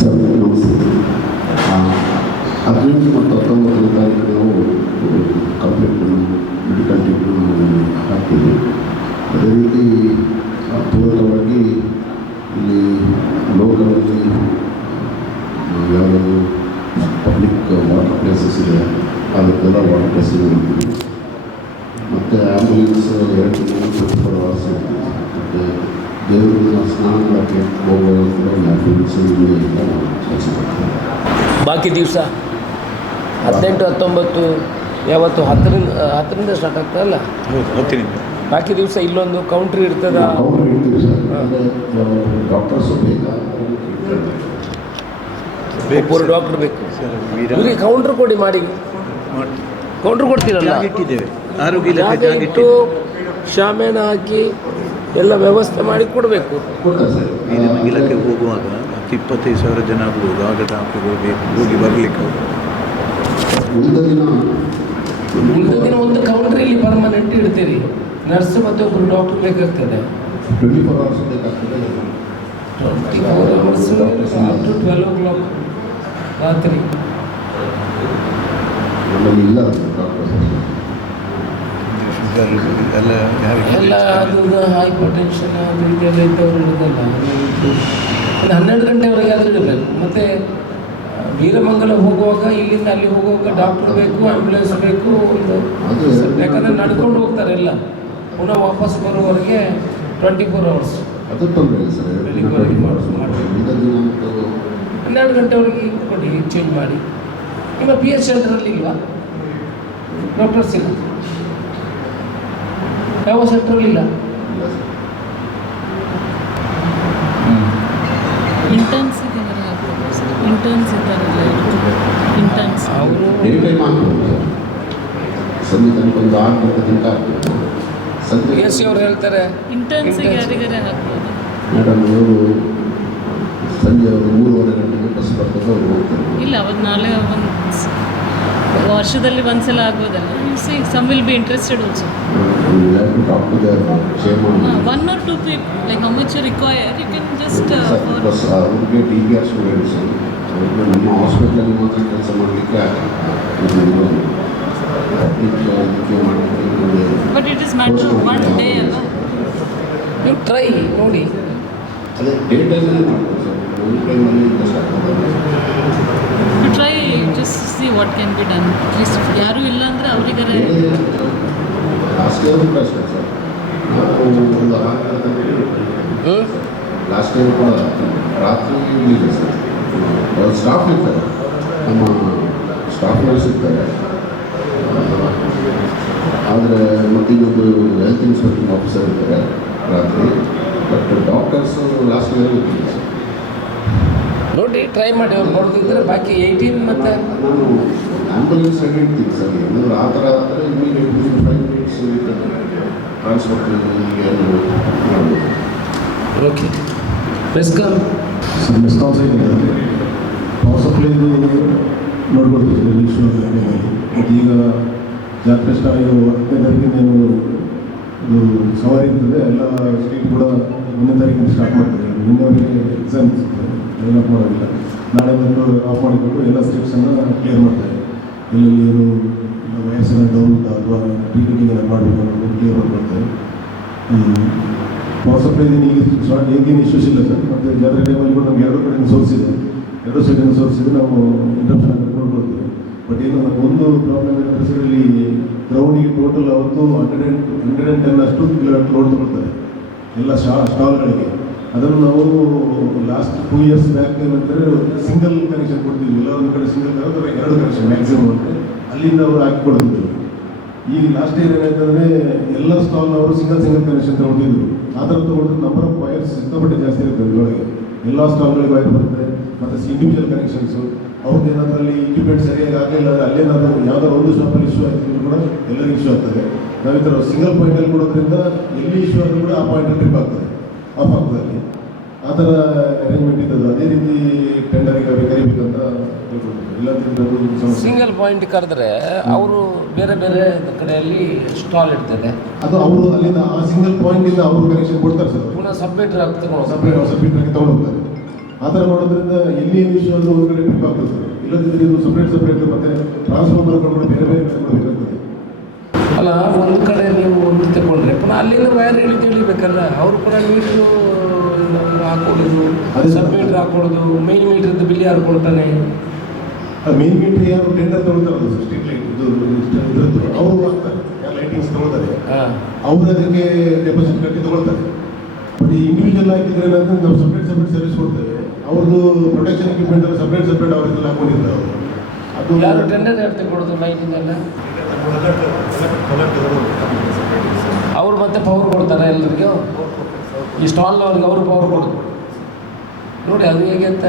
ಸರ್ ನಮಸ್ತೆ. 18 ಮತ್ತು 19ನೇ ತಾರೀಕು ನಾವು ಕಂಪ್ಲೀಟ್ ಮೆಡಿಕಲ್ ಟ್ರೀಟ್ಮೆಂಟ್ ನಾವು ಹಾಕ್ತೀವಿ. ಅದೇ ರೀತಿ ಪೂರಕವಾಗಿ ಇಲ್ಲಿ ಲೋಕಲಲ್ಲಿ ಯಾವುದಾದ್ರು ಪಬ್ಲಿಕ್ ವಾಟರ್ ಪ್ಲೇಸಸ್ ಇದೆ ಅದಕ್ಕೆಲ್ಲ ವಾಟರ್ ಪ್ಲೇಸಿಗೆ ಹೋಗ್ತೀವಿ. ಮತ್ತು ಆ್ಯಂಬುಲೆನ್ಸ್ 24 hours ಇರ್ತೀವಿ. ಮತ್ತು ದೇವರನ್ನ ಸ್ನಾನ ಮಾಡೋಕ್ಕೆ ಹೋಗುವಾಗ ಕೂಡ ಆ್ಯಂಬುಲೆನ್ಸ್ ಎಲ್ಲ ಕೆಲಸ ಮಾಡ್ತೀವಿ. ಬಾಕಿ ದಿವಸ 18, 19 ಯಾವತ್ತು 10ರಿಂದ ಸ್ಟಾರ್ಟ್ ಆಗ್ತದಲ್ಲ, ಬಾಕಿ ದಿವಸ ಇಲ್ಲೊಂದು ಕೌಂಟ್ರಿ ಇರ್ತದ. ಕೌಂಟ್ರ್ ಇರ್ತೀವಿ ಸರ್. ಅಂದರೆ ಡಾಕ್ಟರ್ಸು ಬೇಕಾ, ಒಬ್ಬರು ಡಾಕ್ಟ್ರ್ ಬೇಕು. ಇವರಿಗೆ ಕೌಂಟ್ರ್ ಕೊಡಿ, ಮಾಡಿ ಕೌಂಟ್ರ್ ಕೊಡ್ತೀರಲ್ಲ, ಇಟ್ಟಿದ್ದೇವೆ. ಆರೋಗ್ಯ ಜಾಗ ಇಟ್ಟು ಶಾಮಿಯಾನ ಹಾಕಿ ಎಲ್ಲ ವ್ಯವಸ್ಥೆ ಮಾಡಿ ಕೊಡಬೇಕು. ಕೊಡ್ತಾರೆ ಸರ್. ಇಲಾಖೆ ಹೋಗುವಾಗ 25,000 ಜನ ಆಗ್ಬೋದು. ಆಗ ಡಾಕ್ಟರ್ ಹೋಗಿ ಬರಲಿಕ್ಕೆ ಉಳಿದ ದಿನ ಒಂದು ಕೌಂಟ್ರ್ ಇಲ್ಲಿ ಪರ್ಮನೆಂಟ್ ಇಡ್ತೀರಿ. ನರ್ಸ್ ಮತ್ತು ಒಬ್ಬರು ಡಾಕ್ಟರ್ ಬೇಕಾಗ್ತದೆ. 24 hours ಬೇಕಾಗ್ತದೆ. 24 hours up to 12 o'clock ರಾತ್ರಿ. ನಮ್ಮಲ್ಲಿ ಇಲ್ಲ ಡಾಕ್ಟರ್ಸ್ ಎಲ್ಲ ಅದು ಹೈಪರ್ ಟೆನ್ಷನ್ ಅದು ಇದೆಲ್ಲ ಇದ್ದವರು ಇರೋದಲ್ಲ. ಒಂದು 12 ಗಂಟೆವರೆಗೆ ಆದರೂ ಇರಬೇಕು. ಮತ್ತು ವೀರಮಂಗಲ ಹೋಗುವಾಗ ಇಲ್ಲಿಂದ ಅಲ್ಲಿ ಹೋಗುವಾಗ ಡಾಕ್ಟರ್ ಬೇಕು, ಆ್ಯಂಬುಲೆನ್ಸ್ ಬೇಕು. ಒಂದು ಯಾಕಂದರೆ ನಡ್ಕೊಂಡು ಹೋಗ್ತಾರೆ ಎಲ್ಲ. ಪುನಃ ವಾಪಸ್ ಬರೋವರೆಗೆ 24 hours. ಅದು ತೊಂದರೆ ಇಲ್ಲ ಸರ್. ಬೆಳಿಗ್ಗೆವರೆಗೆ ಉಳಿದ ದಿನ ಅಂತೂ 12 ಗಂಟೆವರೆಗೆ ಕೊಡಿ, ಚೇಂಜ್ ಮಾಡಿ. ನಿಮ್ಮ PH ಸೆಂಟ್ರಲ್ಲಿ ಇಲ್ವಾ ಡಾಕ್ಟರ್ಸ್? ಇಲ್ಲ, ಯಾವ ಸೆಂಟ್ರಲ್ಲಿ ಇಲ್ಲ. ಇಂಟರ್ನ್ಸಿಗೆ ಇಂಟರ್ನ್ಸ್ ಇದ್ದಾರಲ್ಲ, ಇಂಟರ್ನ್ಸ್ ಅವರು ಡೇ ಟೈಮ್ ಆಗ್ಬೋದು ಸರ್. ಸಂಜೆ ತನಕ ಒಂದು 6 ಗಂಟೆ ತನಕ ಆಗ್ಬೋದು. ಸಂಜೆ PSC ಅವ್ರು ಹೇಳ್ತಾರೆ ಇಂಟರ್ನ್ಸಿಗೆ ಯಾರಿಗಾರೆ ಹಾಕ್ಬೋದು. ಮೇಡಮ್ ಅವರು ಸಂಜೆ ಅವರು 3:30 ಗಂಟೆಗೆ ಬಸ್ ಬರ್ತದೆ, ಅವ್ರು ಹೋಗ್ತಾರೆ. ಇಲ್ಲ, ಅವಾಗ ನಾಳೆ ಒಂದು ವರ್ಷದಲ್ಲಿ ಒಂದ್ಸಲ ಆಗ್ಬೋದಲ್ಲ. See some will be interested also. Talk to their chairman. 1 or 2 people, like how much you require, you can just bus ಅವ್ರಿಗೆ DPR ಸ್ಟೂಡೆಂಟ್ಸ್ ಅವ್ರಿಗೆ ನಮ್ಮ ಹಾಸ್ಪಿಟ್ಲಲ್ಲಿ ಮಾತ್ರ ಕೆಲಸ ಮಾಡಲಿಕ್ಕೆ ಇದಕ್ಕೆ ಮಾಡಲಿಕ್ಕೆ. but it is matter of 1 day ಅಲ್ಲ. ನೀವು ಟ್ರೈ ನೋಡಿ. ಅದೇ ಡೇ ಟೈಮಲ್ಲಿ ಮಾಡ್ಬೋದು ಸರ್. ಒಂದು ಟೈಮಲ್ಲಿ ಕಷ್ಟ ಆಗ್ತದೆ. You try, just see what can be done. At least ಯಾರು ಇಲ್ಲ ಅಂದರೆ ಅವರಿಗಾರೆ. ಲಾಸ್ಟ್ ಇಯರ್ ಕೂಡ ಅಷ್ಟೇ ಸರ್. ನಾವು ಒಂದು 6 ಗಂಟೆ ಲಾಸ್ಟ್ ಇಯರ್ ಕೂಡ ರಾತ್ರಿ ಇರಲಿಲ್ಲ ಸರ್. ಸ್ಟಾಫ್ ಇರ್ತಾರೆ, ನಮ್ಮ ಸ್ಟಾಫ್ ನರ್ಸ್ ಇರ್ತಾರೆ. ಆದರೆ ಮತ್ತು ಇನ್ನೊಂದು ಹೆಲ್ತ್ ಇನ್ಸ್ಪೆಕ್ಟಿಂಗ್ ಆಫೀಸರ್ ಇರ್ತಾರೆ ರಾತ್ರಿ. ಬಟ್ ಡಾಕ್ಟರ್ಸು ಲಾಸ್ಟ್ ಇಯರ್ ಇರ್ತಿಲ್ಲ ಸರ್. ನೋಡಿ, ಟ್ರೈ ಮಾಡಿ. ಅವ್ರು ನೋಡ್ತಿದ್ರೆ ಬಾಕಿ 18 ಮತ್ತು ನಾನು ಆ್ಯಂಬುಲೆನ್ಸ್ ರೆಡಿ ಇರ್ತೀನಿ ಸರ್. ಏನಾದರೂ ಆ ಥರ ಆದರೆ ಇಮಿಡಿಯೇಟ್ಲಿ 5 minutes ಟ್ರಾನ್ಸ್ಪೋರ್ಟ್ ಮಾಡ್ಬೋದು. Okay. MESCOM sir MESCOM side power ಸಪ್ಲೈದು ನೋಡ್ಬೋದು ಸರ್. ಇಶ್ಯೂ ಮತ್ತು ಈಗ ಜಾತ್ರೆ ಸ್ಟಾರ್ಟ್ 10ನೇ ತಾರೀಕಿಂದ ಇದು ಸವಾರಿ ಇರ್ತದೆ. ಎಲ್ಲ ಸ್ಟ್ರೀಟ್ ಕೂಡ 1ನೇ ತಾರೀಕಿಂದ ಸ್ಟಾರ್ಟ್ ಮಾಡ್ತಾರೆ. ನಿನ್ನೆವರೆಗೆ ಎಕ್ಸಾಮ್ ಡೆವಲಪ್ ಮಾಡೋದಿಲ್ಲ. ನಾಳೆ ಬಂದು ಆಫ್ ಮಾಡಿಕೊಂಡು ಎಲ್ಲ ಸ್ಟೆಪ್ಸನ್ನು ಕ್ಲಿಯರ್ ಮಾಡ್ತಾರೆ. ಎಲ್ಲೆಲ್ಲಿ ಏನು ವಯಸ್ಸನ್ನು ಡೌನ್ ಅಥವಾ ಟ್ರೀಟ್ಮೆಂಟಿಂಗ್ ಎಲ್ಲ ಮಾಡಬೇಕು ಅನ್ನೋದು ಕ್ಲಿಯರ್ ಮಾಡ್ತಾರೆ. ಪವರ್ ಸಪ್ಲೈ ಈಗ ಸ್ಟಾರ್ಟ್ ಈಗೇನು ಇಶ್ಯೂಸ್ ಇಲ್ಲ ಸರ್. ಮತ್ತು ಜಾತ್ರೆ ಟೈಮಲ್ಲಿ ಕೂಡ ನಮ್ಗೆ 2 ಕಡೆಯಿಂದ ಸೋರ್ಸ್ ಇದೆ. 2 ಸೈಡಿಂದ ಸೋರ್ಸ್ ಇದೆ. ನಾವು ಇಂಟರ್ಪ್ಷನ್ ಆಗಿ ನೋಡ್ಕೊಳ್ತೇವೆ. ಬಟ್ ಏನು ಒಂದು ಪ್ರಾಬ್ಲಮ್ ಏನಂದರೆ ಸರ್, ಇಲ್ಲಿ ಗ್ರೌಂಡಿಗೆ ಟೋಟಲ್ ಅವತ್ತು 110 ಅಷ್ಟು ಕಿಲೋಮೀಟರ್ ಲೋಡ್ ತಗೊಳ್ತಾರೆ ಎಲ್ಲ ಸ್ಟಾಲ್ಗಳಿಗೆ. ಅದನ್ನು ನಾವು ಲಾಸ್ಟ್ 2 years ಬ್ಯಾಕ್ ಏನಂದರೆ ಸಿಂಗಲ್ ಕನೆಕ್ಷನ್ ಕೊಡ್ತಿದ್ವಿ. ಎಲ್ಲ ಒಂದು ಕಡೆ ಸಿಂಗಲ್ ತಗೋದ್ರೆ 2 ಕನೆಕ್ಷನ್ ಮ್ಯಾಕ್ಸಿಮಮ್ ಅಂದರೆ ಅಲ್ಲಿಂದ ಅವರು ಹಾಕಿ ಕೊಡ್ತಿದ್ರು. ಈಗ ಲಾಸ್ಟ್ ಇಯರ್ ಏನಾಯ್ತಂದರೆ ಎಲ್ಲ ಸ್ಟಾಲ್ನವರು ಸಿಂಗಲ್ ಕನೆಕ್ಷನ್ ತಗೊಂಡಿದ್ರು. ಆ ಥರ ತಗೊಂಡ್ರೆ ನಂಬರ್ ಆಫ್ ವೈರ್ಸ್ ಸಿಕ್ಕಾಪಟ್ಟೆ ಜಾಸ್ತಿ ಇರ್ತದೆ ಇದರೊಳಗೆ. ಎಲ್ಲ ಸ್ಟಾಲ್ಗಳಿಗೆ ವೈರ್ ಬರ್ತದೆ. ಮತ್ತು ಇಂಡಿವಿಜುವಲ್ ಕನೆಕ್ಷನ್ಸು ಅವ್ರದ್ದು ಏನಾದರೂ ಅಲ್ಲಿ ಇಕ್ವಿಪ್ಮೆಂಟ್ ಸರಿಯಾಗಿ ಆಗಲಿಲ್ಲ ಅಂದರೆ ಅಲ್ಲೇನಾದರೂ ಯಾವುದಾದ್ರು ಒಂದು ಶಾಪಲ್ಲಿ ಇಶ್ಯೂ ಆಗ್ತಿದ್ರು ಕೂಡ ಎಲ್ಲರಿಗೂ ಇಶ್ಯೂ ಆಗ್ತದೆ. ನಾವು ಈ ಥರ ಸಿಂಗಲ್ ಪಾಯಿಂಟಲ್ಲಿ ಕೊಡೋದ್ರಿಂದ ಎಲ್ಲಿ ಇಶ್ಯೂ ಆದರೂ ಕೂಡ ಆ ಪಾಯಿಂಟಲ್ಲಿ ಟ್ರಿಪ್ ಆಗ್ತದೆ, ಆಫ್ ಆಗ್ತದೆ ಅಲ್ಲಿ. ಆ ಥರ ಅರೇಂಜ್ಮೆಂಟ್ ಇದ್ದದ್ದು. ಅದೇ ರೀತಿ ಟೆಂಡರಿಗೆ ಅವ್ರಿಗೆ ಕರಿಬೇಕಂತ ತಿಳ್ಕೊಳ್ತಾರೆ. ಇಲ್ಲಾಂದ್ರೆ ಅದು ಸಮಸ್ಯೆ. ಸಿಂಗಲ್ ಪಾಯಿಂಟ್ ಕರೆದ್ರೆ ಅವರು ಬೇರೆ ಬೇರೆ ಕಡೆಯಲ್ಲಿ ಸ್ಟಾಲ್ ಇರ್ತದೆ. ಅದು ಅವರು ಅಲ್ಲಿಂದ ಆ ಸಿಂಗಲ್ ಪಾಯಿಂಟಿಂದ ಅವರು ಕನೆಕ್ಷನ್ ಕೊಡ್ತಾರೆ ಸರ್. ಪುನಃ ಸಬ್ಮಿಟ್ ಆಗ್ತದೆ, ಸಬ್ಮಿಟ್ ಆಗಿ ತಗೊಂಡು ಹೋಗ್ತಾರೆ. ಆ ಥರ ಮಾಡೋದ್ರಿಂದ ಎಲ್ಲಿ ಏನು ಇಶ್ಯೂ ಆದರೂ ಒಂದು ಕಡೆ ಟ್ರಿಪ್ ಆಗ್ತದೆ ಸರ್. ಇಲ್ಲದಿದ್ದರೆ ಇದು ಸಪ್ರೇಟ್ ಮತ್ತೆ ಟ್ರಾನ್ಸ್ಫಾರ್ಮರ್ ಕೊಂಡು ಬೇರೆ ಬೇರೆ ಮಾಡಬೇಕಾಗ್ತದೆ. ಅಲ್ಲ, ಒಂದು ಕಡೆ ನೀವು ಒಂದು ತಗೊಂಡ್ರೆ ಪುನಃ ಅಲ್ಲಿಂದ ವೈರ್ ಇಳಿಬೇಕಲ್ಲ. ಅವರು ಪುನಃ ಮೀಟ್ರು ಹಾಕೊಳ್ಳೋದು, ಸಬ್ಮೀಟ್ರ್ ಹಾಕೊಳ್ಳೋದು, ಮೈನ್ ಮೀಟ್ರದ್ದು ಬಿಲ್ ಯಾರು ಕೊಡ್ತಾನೆ? ಮೇನ್ ಮೀಟ್ರ್ ಯಾರು ಟೆಂಡರ್ ತಗೊಳ್ತಾರಲ್ಲ ಸರ್, ಸ್ಟ್ರೀಟ್ ಲೈಟ್ ಇದ್ರದ್ದು ಅವರು ಹಾಕ್ತಾರೆ. ಯಾರು ಲೈಟಿಂಗ್ಸ್ ತಗೊಳ್ತಾರೆ ಅವರು ಅದಕ್ಕೆ ಡೆಪಾಸಿಟ್ ಕಟ್ಟಿ ತಗೊಳ್ತಾರೆ. ಬಟ್ ಈ ಇಂಡಿವಿಜುವಲ್ ಆಗಿದ್ರೆ ಏನಂದ್ರೆ ನಾವು ಸಪ್ರೇಟ್ ಸರ್ವಿಸ್ ಕೊಡ್ತೇವೆ. ಅವ್ರದ್ದು ಪ್ರೊಟೆಕ್ಷನ್ ಎಕ್ವಿಪ್ಮೆಂಟ್ ಎಲ್ಲ ಸಪ್ರೇಟ್ ಅವರೆಲ್ಲ ಹಾಕೊಂಡಿರ್ತಾರೆ. ಅವರು ಅದು ಯಾರು ಟೆಂಡರ್ ಯಾರು ತಗೊಳ್ಳೋದು ಲೈಟಿಂದೆಲ್ಲ? ಅವರು ಮತ್ತೆ ಪವರ್ ಕೊಡ್ತಾರೆ ಎಲ್ಲರಿಗೂ. ಈ ಸ್ಟಾಲ್ನವ್ರಿಗೆ ಅವರು ಪವರ್ ಕೊಡೋದು ನೋಡಿ. ಅದು ಹೇಗೆ ಅಂತ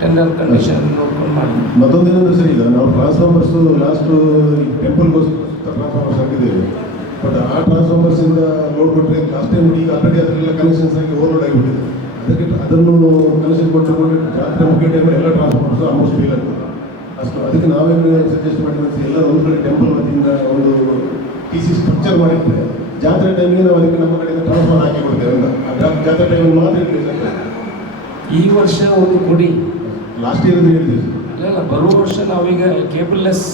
ಟೆಂಡರ್ ಕಂಡೀಷನ್ ನೋಡ್ಕೊಂಡು ಮಾಡಿ. ಮತ್ತೊಂದೇನಂದ್ರೆ ಸರ್, ಈಗ ನಾವು ಟ್ರಾನ್ಸ್ಫಾರ್ಮರ್ಸು ಲಾಸ್ಟು ಟೆಂಪಲ್ಗೋಸ್ಕರ ಟ್ರಾನ್ಸ್ಫಾರ್ಮರ್ಸ್ ಹಾಕಿದ್ದೇವೆ. ಬಟ್ ಆ ಟ್ರಾನ್ಸ್ಫಾರ್ಮರ್ಸಿಂದ ಲೋಡ್ ಕೊಟ್ಟರೆ ಲಾಸ್ಟ್ ಟೈಮ್ ಈಗ ಆಲ್ರೆಡಿ ಅದರೆಲ್ಲ ಕನೆಕ್ಷನ್ಸ್ ಆಗಿ ಓವರ್ಲೋಡ್ ಆಗಿಬಿಟ್ಟಿದೆ. ಅದನ್ನು ಕನೆಕ್ಷನ್ ಕೊಟ್ಟು ಜಾತ್ರೆ ಮುಖ್ಯ ಟೈಮಲ್ಲಿ ಎಲ್ಲ ಟ್ರಾನ್ಸ್ಫಾರ್ಮರ್ಸು ಆಲ್ಮೋಸ್ಟ್ ಫೇಲ್ ಆಗ್ತದೆ. ಅಷ್ಟು ಅದಕ್ಕೆ ನಾವೇನು ಸಜೆಸ್ಟ್ ಮಾಡಿದ್ರೆ ಎಲ್ಲ ಒಂದು ಕಡೆ ಟೆಂಪಲ್ ವತಿಯಿಂದ ಒಂದು TC ಸ್ಟ್ರಕ್ಚರ್ ಮಾಡಿರ್ತೇವೆ. ಜಾತ್ರೆ ಟೈಮಿಗೆ ನಾವು ಅದಕ್ಕೆ ನಮ್ಮ ಕಡೆಯಿಂದ ಟ್ರಾನ್ಸ್ಫರ್ ಹಾಕಿ ಕೊಡ್ತೇವೆ. ಜಾತ್ರೆ ಟೈಮಲ್ಲಿ ಮಾತ್ರ ಇರಲಿಲ್ಲ. ಈ ವರ್ಷ ಒಂದು ಕೊಡಿ. ಲಾಸ್ಟ್ ಇಯರ್ ಹೇಳಿದ್ದೀವಿ. ಇಲ್ಲ, ಬರುವ ವರ್ಷ ನಾವೀಗ ಕೇಬಲ್ಲೆಸ್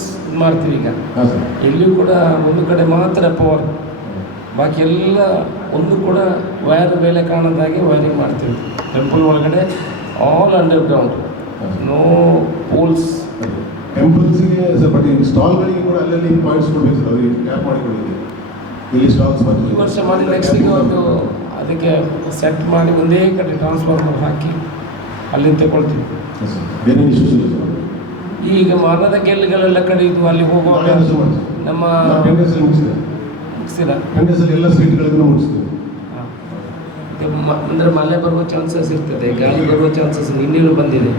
ಮಾಡ್ತೀವಿ. ಈಗ ಹಾಂ ಸರ್. ಎಲ್ಲಿಯೂ ಕೂಡ ಒಂದು ಕಡೆ ಮಾತ್ರ ಪವರ್, ಬಾಕಿ ಎಲ್ಲ ಒಂದು ಕೂಡ ವೈರ್ ಮೇಲೆ ಕಾಣದಾಗೆ ವೈರಿಂಗ್ ಮಾಡ್ತೀವಿ. ಟೆಂಪಲ್ ಒಳಗಡೆ all underground, no poles. ಟೆಂಪಲ್ಸ್ಗೆ ಸರ್, ಬಟ್ ಈ ಸ್ಟಾಲ್ಗಳಿಗೆ ಕೂಡ ಅಲ್ಲಲ್ಲಿ ಪಾಯಿಂಟ್ಸ್ ಕೊಡಬೇಕು ಸರ್. ಅವ್ರಿಗೆ ಟ್ಯಾಪ್ ಮಾಡಿಕೊಡಿದ್ದೀವಿ. ಇಲ್ಲಿ ಸ್ಟಾಲ್ಸ್ ಈ ವರ್ಷ ಮಾಡಿ ನೆಕ್ಸ್ಟಿಗೆ ಒಂದು ಅದಕ್ಕೆ ಸೆಟ್ ಮಾಡಿ ಒಂದೇ ಕಡೆ ಟ್ರಾನ್ಸ್ಫಾರ್ಮರ್ ಹಾಕಿ ಅಲ್ಲಿಂದ ತಗೊಳ್ತೀವಿ. ಬೇರೆ ಇಶ್ಯೂಸ್ ಇಲ್ಲ ಸರ್. ಈಗ ಮರದ ಗೆಲ್ಲುಗಳೆಲ್ಲ ಕಡಿದು ಅಲ್ಲಿ ಹೋಗುವಾಗ ನಮ್ಮ ಮುಗಿಸಿಲ್ಲ ಟೆಂಡರ್ಸಲ್ಲಿ ಎಲ್ಲ ಸೀಟ್ಗಳಿಗೂ ಮುಗಿಸ್ತೀವಿ. ಅಂದರೆ ಮಳೆ ಬರುವ ಚಾನ್ಸಸ್ ಇರ್ತದೆ, ಗಾಳಿ ಬರುವ ಚಾನ್ಸಸ್ ಇನ್ನೇನು ಬಂದಿದೆ.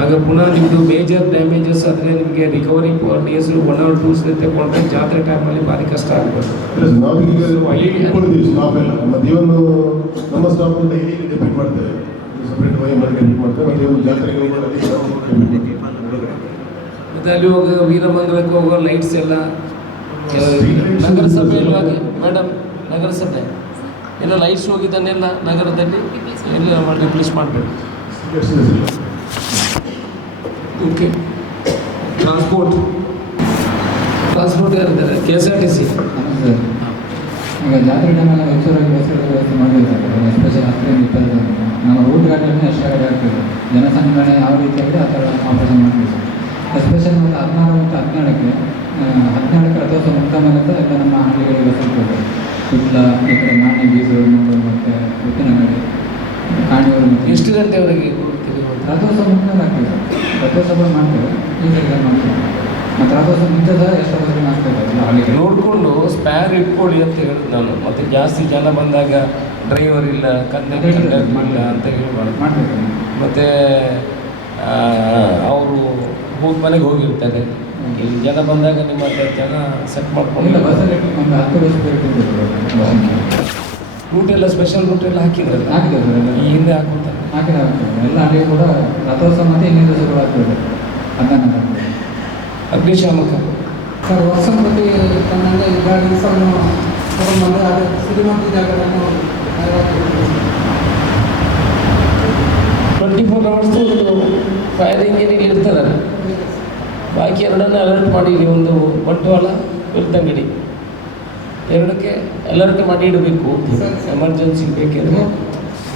ಆಗ ಪುನಃ ನಿಮ್ಮದು ಮೇಜರ್ ಡ್ಯಾಮೇಜಸ್ ಆದರೆ ನಿಮಗೆ ರಿಕವರಿ ಡೇಸ್ 1 or 2 ತಗೊಂಡ್ರೆ ಜಾತ್ರೆ ಟೈಮಲ್ಲಿ ಭಾರಿ ಕಷ್ಟ ಆಗ್ಬೋದು. ನಾವೀಗ ಇಟ್ಕೊಂಡಿದ್ದೀವಿ ಸ್ಟಾಫ್ ಎಲ್ಲ. ನಮ್ಮ ದೇವನ್ನು ನಮ್ಮ ಸ್ಟಾಫ್ ಅಂತ ಇಲ್ಲಿ ಡೆಪಿಟ್ ಮಾಡ್ತೇವೆ. ಸಪ್ರೇಟ್ ವೈ ಮಾಡಿ ಡೆಪಿಟ್ ಮಾಡ್ತೇವೆ. ಮತ್ತು ಒಂದು ಜಾತ್ರೆಗೆ ಮತ್ತು ಅಲ್ಲಿ ಹೋಗ ವೀರಮಂಗಲಕ್ಕೆ ಹೋಗೋ ಲೈಟ್ಸ್ ಎಲ್ಲ ನಗರಸಭೆಯಲ್ಲಿ ಮೇಡಮ್, ನಗರಸಭೆ ಎಲ್ಲ ಲೈಟ್ಸ್ ಹೋಗಿದ್ದನ್ನೆಲ್ಲ ನಗರದಲ್ಲಿ ಎಲ್ಲ ರಿಪ್ಲೇಸ್ ಮಾಡಬೇಕು. ಓಕೆ, ಟ್ರಾನ್ಸ್ಪೋರ್ಟ್ ಇರ್ತಾರೆ, KSRTC. ಈಗ ಜಾತ್ರೆ ಟೈಮಲ್ಲಿ ಹೆಚ್ಚುವರಾಗಿ ವ್ಯವಸ್ಥೆ ಮಾಡಿರ್ತಾರೆ. ಎಸ್ಪೆಷಲ್ 10-20 ನಮ್ಮ ರೂಟ್ ಗಾಡಿಯಲ್ಲಿ ಅಷ್ಟೇ ಗಾಡಿ ಆಗ್ತದೆ. ಜನಸಂಘಟನೆ ಯಾವ ರೀತಿಯಾಗಿ ಆ ಥರ ಆಪರೇಷನ್ ಮಾಡ್ತೀವಿ ಸರ್. ಎಸ್ಪೆಷಲ್ ಮತ್ತು 16 ಮತ್ತು 17ಕ್ಕೆ ರಥೋತ್ಸವ ಮುಕ್ತಾಯದ ಎಲ್ಲ ನಮ್ಮ ಹಳ್ಳಿಗಳಿಗೆ ಸ್ವಲ್ಪ ಸುತ್ತಲ ಈ ಕಡೆ ಮಾಣಿ ಬೀಸೂರು ಮತ್ತು ಉಪ್ಪಿನಗಡಿ ಕಾಣಿಯೂರು. ಎಷ್ಟು ಗಂಟೆವರೆಗೆ ರಥೋತ್ಸವ ಮುಕ್ತಾಯ ಆಗ್ತದೆ ಸರ್. ರಥೋತ್ಸವ ಮಾಡ್ತೇವೆ, ಈ ಕಡೆ ಮಾಡ್ತೇವೆ. ಮತ್ತು ರಥೋತ್ಸವ ಮುಂಚೆ ಸಹ ಎಷ್ಟೊತ್ತಿಗೆ ಮಾಡ್ತೇವೆ ಹಳ್ಳಿಗೆ ನೋಡಿಕೊಂಡು ಸ್ಪೇರ್ ಇಟ್ಕೊಳ್ಳಿ ಅಂತ ಹೇಳಿದ್ ನಾನು. ಮತ್ತು ಜಾಸ್ತಿ ಜನ ಬಂದಾಗ ಡ್ರೈವರ್ ಇಲ್ಲ, ಕಂಡಕ್ಟರ್ ಇಲ್ಲ ಅಂತ ಹೇಳ್ಬಾರ್ದು. ಮಾಡಬೇಕು. ಮತ್ತು ಅವರು ಮನೆಗೆ ಹೋಗಿರ್ತಾರೆ. ಇಲ್ಲಿ ಜನ ಬಂದಾಗ ನಿಮ್ಮ ಜನ ಸೆಟ್ ಮಾಡ್ಕೊಂಡು ಬಸ್ಸಲ್ಲಿ ಒಂದು 10 ಬಸ್ ಇರ್ತಿದ್ರು. ರೂಟ್ ಎಲ್ಲ ಸ್ಪೆಷಲ್ ರೂಟ್ ಎಲ್ಲ ಹಾಕಿದ್ರಲ್ಲ, ಹಾಕಿದೆ ಸರ್. ಎಲ್ಲ ಈ ಹಿಂದೆ ಹಾಕ್ತಾರೆ, ಹಾಕಿದೆ ಎಲ್ಲ ಅಲ್ಲಿ ಕೂಡ ರಥೋತ್ಸವ ಮತ್ತು ಇನ್ನೊಂದು ದಿವಸ ಕೂಡ ಆಗ್ತದೆ. ಅದನ್ನು ಅಗ್ನಿಶಾಮಕ ಸರ್ ವರ್ಷಂಪ್ರತಿ ತನ್ನಂದ ಈ ಗಾಡಿ ದಿವಸವನ್ನು ತಗೊಂಡ್ಬಂದು ಅದು ಸಿರಿಮಂದಿ ಜಾಗವನ್ನು 24 hours ಫೈರ್ ಇಂಜಿನಿಯರ್ ಇರ್ತಾರೆ. ಬಾಕಿ ಎರಡನ್ನು ಅಲರ್ಟ್ ಮಾಡಿ, ಒಂದು ಬಂಟ್ವಾಳ ಬೆಳ್ತಂಗಡಿ ಎರಡಕ್ಕೆ ಅಲರ್ಟ್ ಮಾಡಿ ಇಡಬೇಕು. ಎಮರ್ಜೆನ್ಸಿ ಬೇಕಿದ್ರೆ